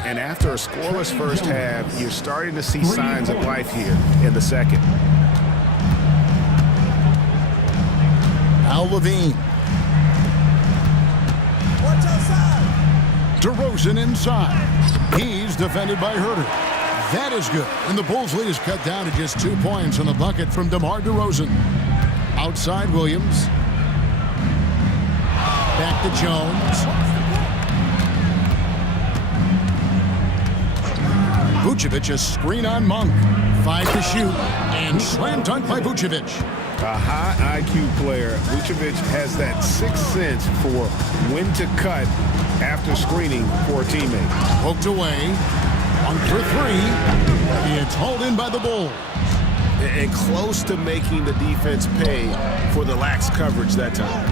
And after a scoreless first half, you're starting to see signs of life here in the second. Al Levine. Watch outside. DeRozan inside. He's defended by Herter. That is good. And the Bulls' lead is cut down to just 2 points on the bucket from DeMar DeRozan. Outside Williams. Back to Jones. Vucevic a screen on Monk. 5 to shoot. And slam dunk by Vucevic. A high IQ player. Vucevic has that sixth sense for when to cut after screening for a teammate. Poked away. 1 for 3. It's hauled in by the Bulls. And close to making the defense pay for the lax coverage that time.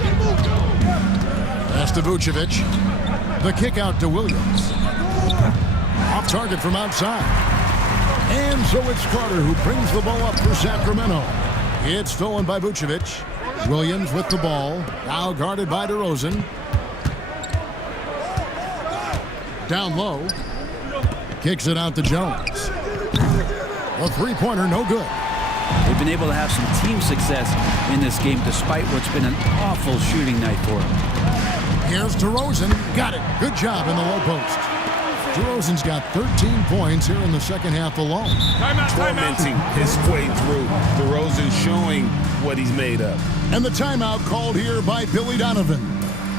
Pass to Vucevic. The kick out to Williams. Off target from outside. And so it's Carter who brings the ball up for Sacramento. It's stolen by Vucevic. Williams with the ball. Now guarded by DeRozan. Down low. Kicks it out to Jones. A three-pointer, no good. They've been able to have some team success in this game despite what's been an awful shooting night for them. Here's DeRozan. Got it. Good job in the low post. DeRozan's got 13 points here in the second half alone. Tormenting his way through. DeRozan showing what he's made of. And the timeout called here by Billy Donovan.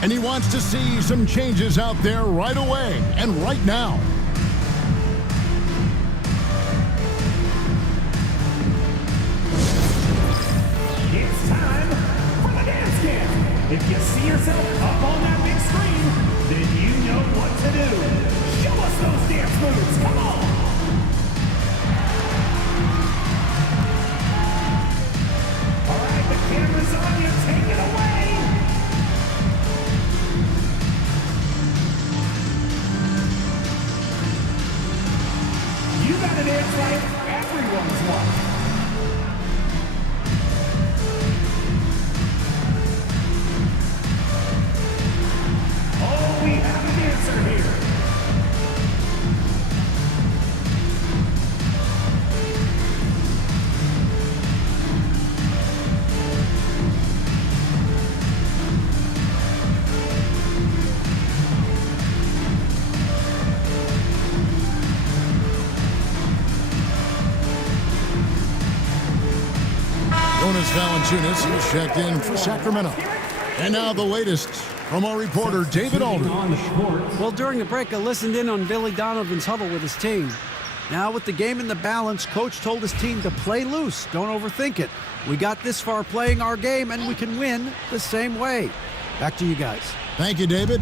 And he wants to see some changes out there right away and right now. It's time for the dance camp. If you see yourself up on that big screen, then you know what to do. Show us those dance moves. Come on. All right, the camera's on you. Take it away. You gotta dance like everyone's watching. Oh, we have an answer here. Jonas Valanciunas is checked in for Sacramento. And now the latest from our reporter, David Alder. Well, during the break, I listened in on Billy Donovan's huddle with his team. Now, with the game in the balance, Coach told his team to play loose. Don't overthink it. We got this far playing our game, and we can win the same way. Back to you guys. Thank you, David.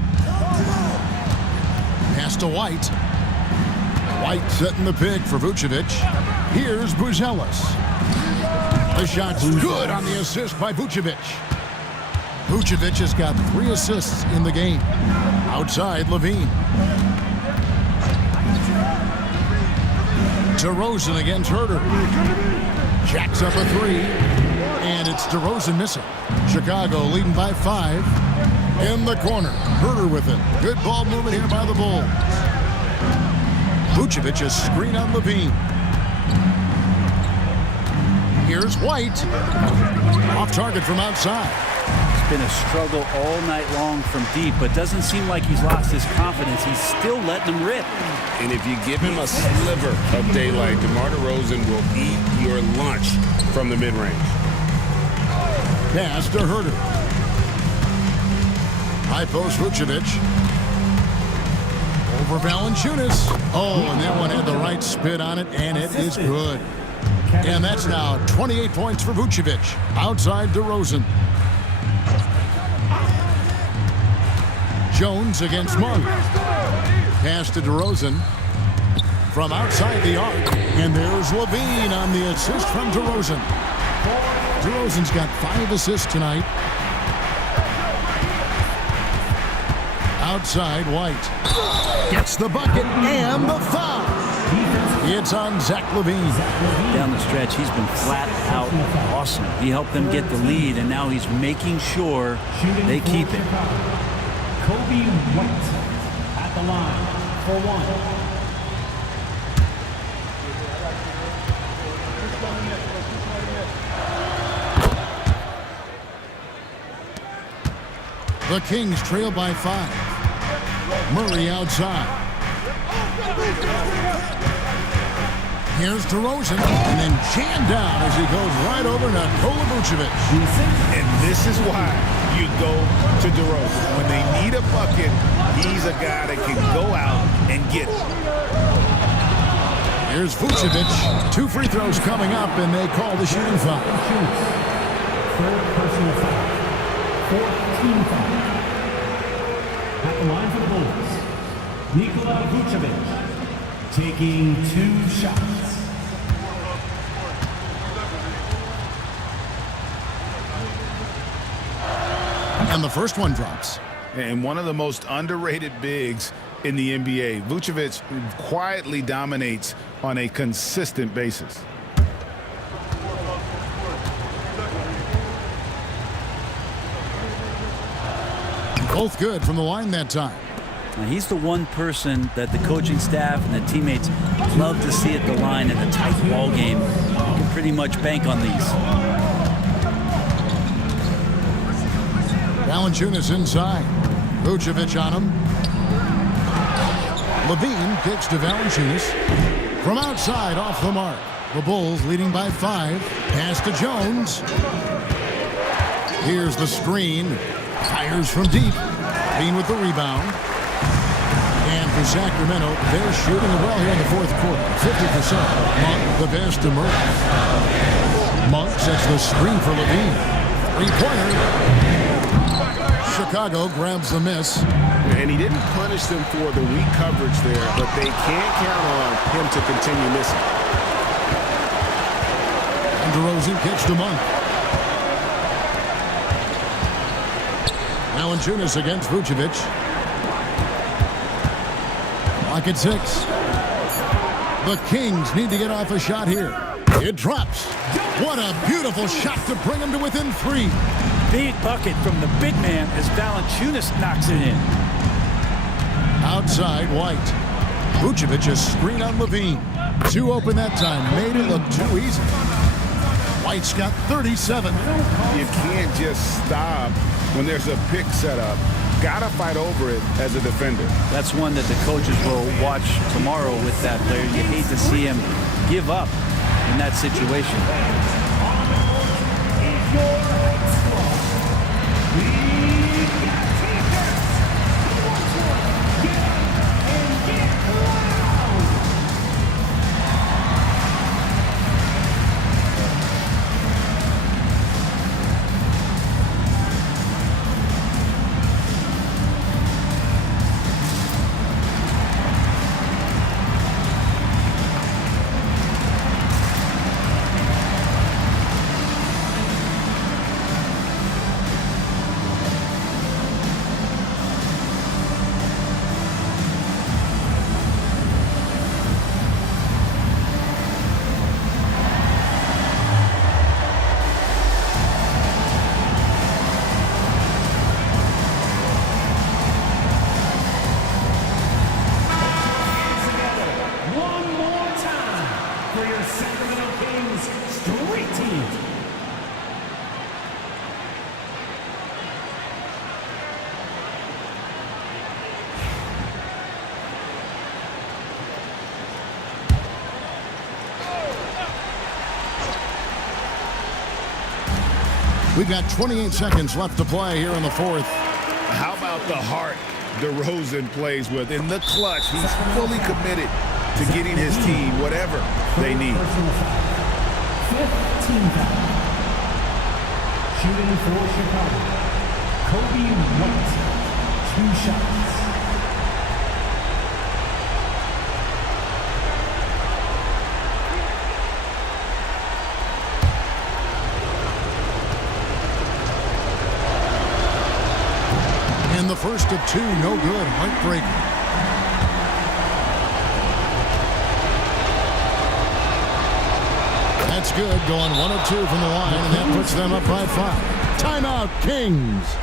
Pass to White. White setting the pick for Vucevic. Here's Buzelis. The shot's good on the assist by Vucevic. Vucevic has got 3 assists in the game. Outside, Levine. DeRozan against Herter. Jacks up a 3. And it's DeRozan missing. Chicago leading by 5. In the corner. Herter with it. Good ball movement here by the Bulls. Vucevic a screen on Levine. Here's White. Off target from outside. It's been a struggle all night long from deep, but doesn't seem like he's lost his confidence. He's still letting them rip. And if you give him a sliver of daylight, DeMar DeRozan will eat your lunch from the mid-range. Pass to Herter. High post Vucevic. Over Valanciunas. Oh, and that one had the right spin on it, and it is good. And that's now 28 points for Vucevic. Outside DeRozan. Jones against Monk. Pass to DeRozan. From outside the arc. And there's Levine on the assist from DeRozan. DeRozan's got 5 assists tonight. Outside, White. Gets the bucket and the foul. It's on Zach Levine. Down the stretch, he's been flat out awesome. He helped them get the lead, and now he's making sure they keep it. Kobe White at the line for 1. The Kings trail by 5. Murray outside. Here's DeRozan, and then jammed down as he goes right over Nikola Vucevic. And this is why you go to DeRozan. When they need a bucket, he's a guy that can go out and get it. Here's Vucevic. 2 free throws coming up, and they call the shooting foul. Third personal foul. 4th team foul. At the line for the Bulls, Nikola Vucevic taking 2 shots. And the first one drops. And one of the most underrated bigs in the NBA. Vucevic quietly dominates on a consistent basis. Both good from the line that time. Now, he's the one person that the coaching staff and the teammates love to see at the line in a tight ball game. You can pretty much bank on these. Valanciunas inside. Vucevic on him. Levine kicks to Valanciunas. From outside, off the mark. The Bulls leading by 5. Pass to Jones. Here's the screen. Fires from deep. Levine with the rebound. And for Sacramento, they're shooting it well here in the 4th quarter. 50%. Monk the best emerges. Monk sets the screen for Levine. 3-pointer. Chicago grabs the miss. And he didn't punish them for the weak coverage there, but they can't count on him to continue missing. And DeRozan kicks to Monk. Valanciunas against Vucevic. Clock at 6. The Kings need to get off a shot here. It drops. What a beautiful shot to bring them to within 3. Big bucket from the big man as Valanciunas knocks it in. Outside, White. Vucevic a screen on Levine. 2 open that time. Made it look too easy. White's got 37. You can't just stop when there's a pick set up. Gotta fight over it as a defender. That's one that the coaches will watch tomorrow with that player. You hate to see him give up in that situation. We've got 28 seconds left to play here in the fourth. How about the heart DeRozan plays with? In the clutch, he's fully committed to getting his team whatever they need. 15 foul. Shooting for Chicago, Kobe White, 2 shots. And the first of 2, no good, heartbreaking. That's good, going 1 of 2 from the line, and that puts them up by 5. Timeout, Kings.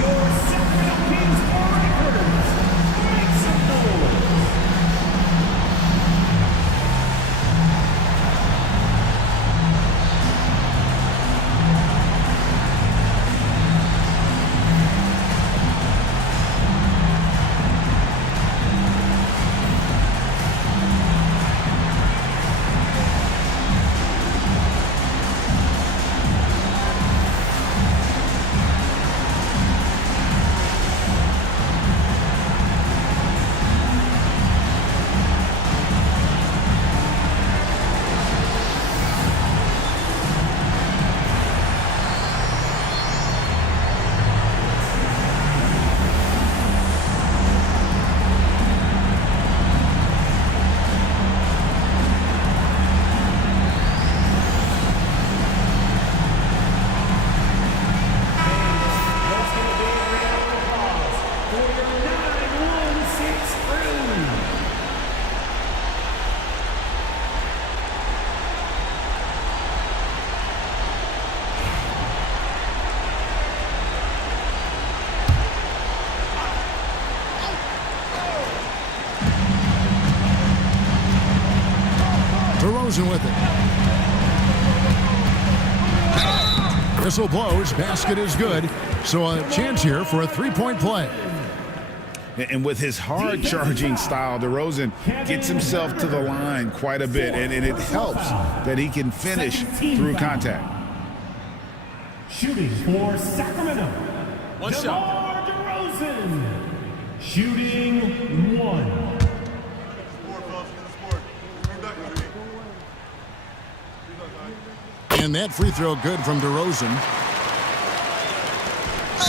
Your Sacramento Kings records. Make some noise. DeRozan with it. Whistle blows, basket is good. So a chance here for a 3-point play. And with his hard-charging style, DeRozan gets himself to the line quite a bit, and it helps that he can finish through contact. Shooting for Sacramento, 1 shot. DeRozan. Shooting 1. And that free throw good from DeRozan.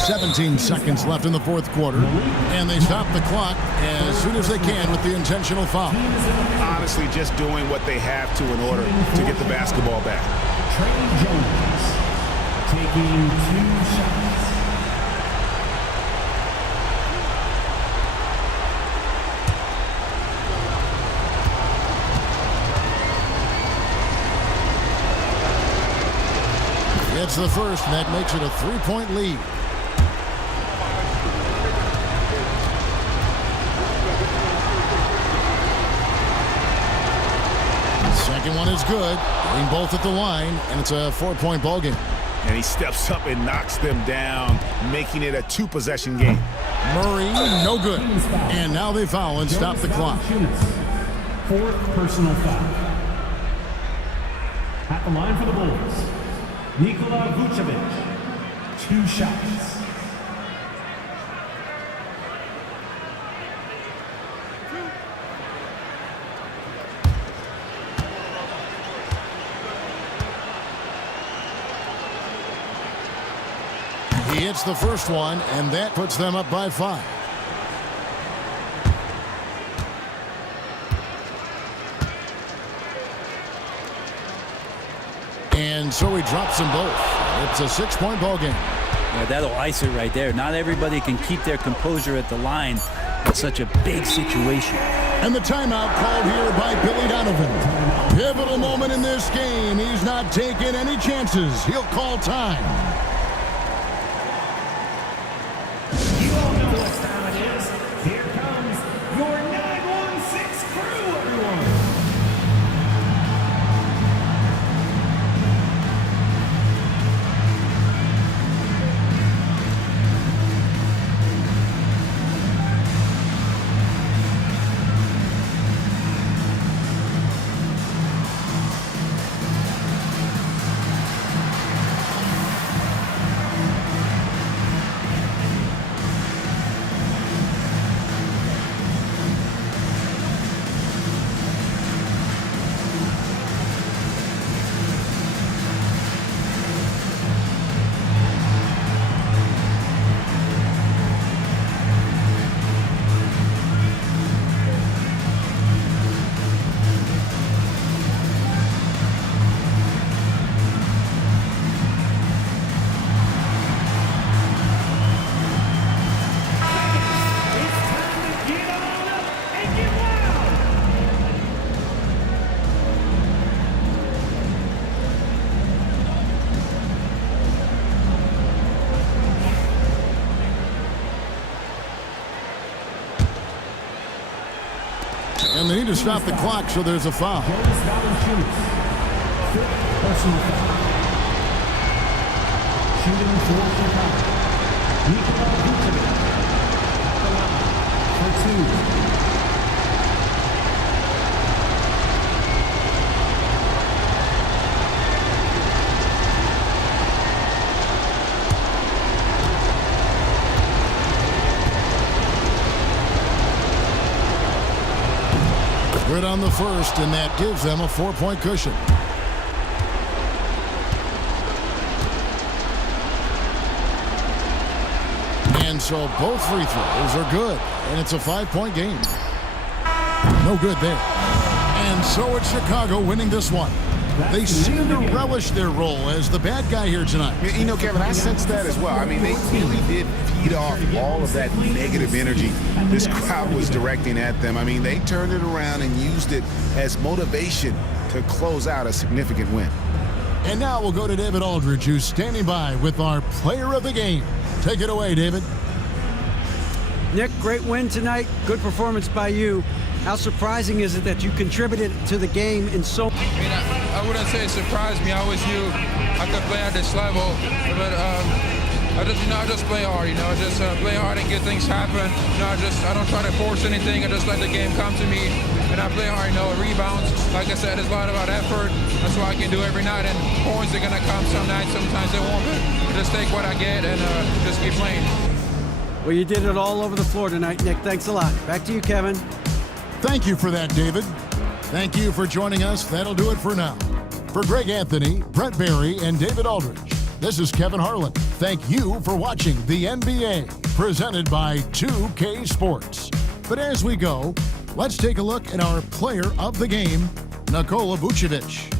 17 seconds left in the fourth quarter. And they stop the clock as soon as they can with the intentional foul. Honestly, just doing what they have to in order to get the basketball back. Trey Jones taking 2 shots. It's the first, and that makes it a 3-point lead. Second one is good. Getting both at the line, and it's a 4-point ball game. And he steps up and knocks them down, making it a 2-possession game. Murray, no good. And now they foul and stop the clock. 4th personal foul. At the line for the Bulls, Nikola Vucevic, 2 shots. He hits the first one, and that puts them up by 5. And so he drops them both. It's a 6-point ball game. Yeah, that'll ice it right there. Not everybody can keep their composure at the line. It's such a big situation. And the timeout called here by Billy Donovan. Pivotal moment in this game. He's not taking any chances. He'll call time. You all know what time it is. Here comes your 916 crew, everyone. And they need to stop the clock, so there's a foul. Personal foul. Shooting for Chicago. Nikola Vucevic at the line for 2. Good on the first, and that gives them a 4-point cushion. And so both free throws are good, and it's a 5-point game. No good there. And so it's Chicago winning this one. They seem to relish their role as the bad guy here tonight. You know, Kevin, I sense that as well. I mean, they really did feed off all of that negative energy this crowd was directing at them. I mean, they turned it around and used it as motivation to close out a significant win. And now we'll go to David Aldridge, who's standing by with our player of the game. Take it away, David. Nick, great win tonight. Good performance by you. How surprising is it that you contributed to the game in so... I wouldn't say it surprised me. I always knew I could play at this level, but I just play hard. I just play hard and get things happen. I don't try to force anything. I just let the game come to me, and I play hard. Rebounds. Like I said, it's a lot about effort. That's what I can do every night. And points are gonna come some nights. Sometimes they won't. But just take what I get and just keep playing. Well, you did it all over the floor tonight, Nick. Thanks a lot. Back to you, Kevin. Thank you for that, David. Thank you for joining us. That'll do it for now. For Greg Anthony, Brett Barry, and David Aldridge, this is Kevin Harlan. Thank you for watching the NBA, presented by 2K Sports. But as we go, let's take a look at our player of the game, Nikola Vucevic.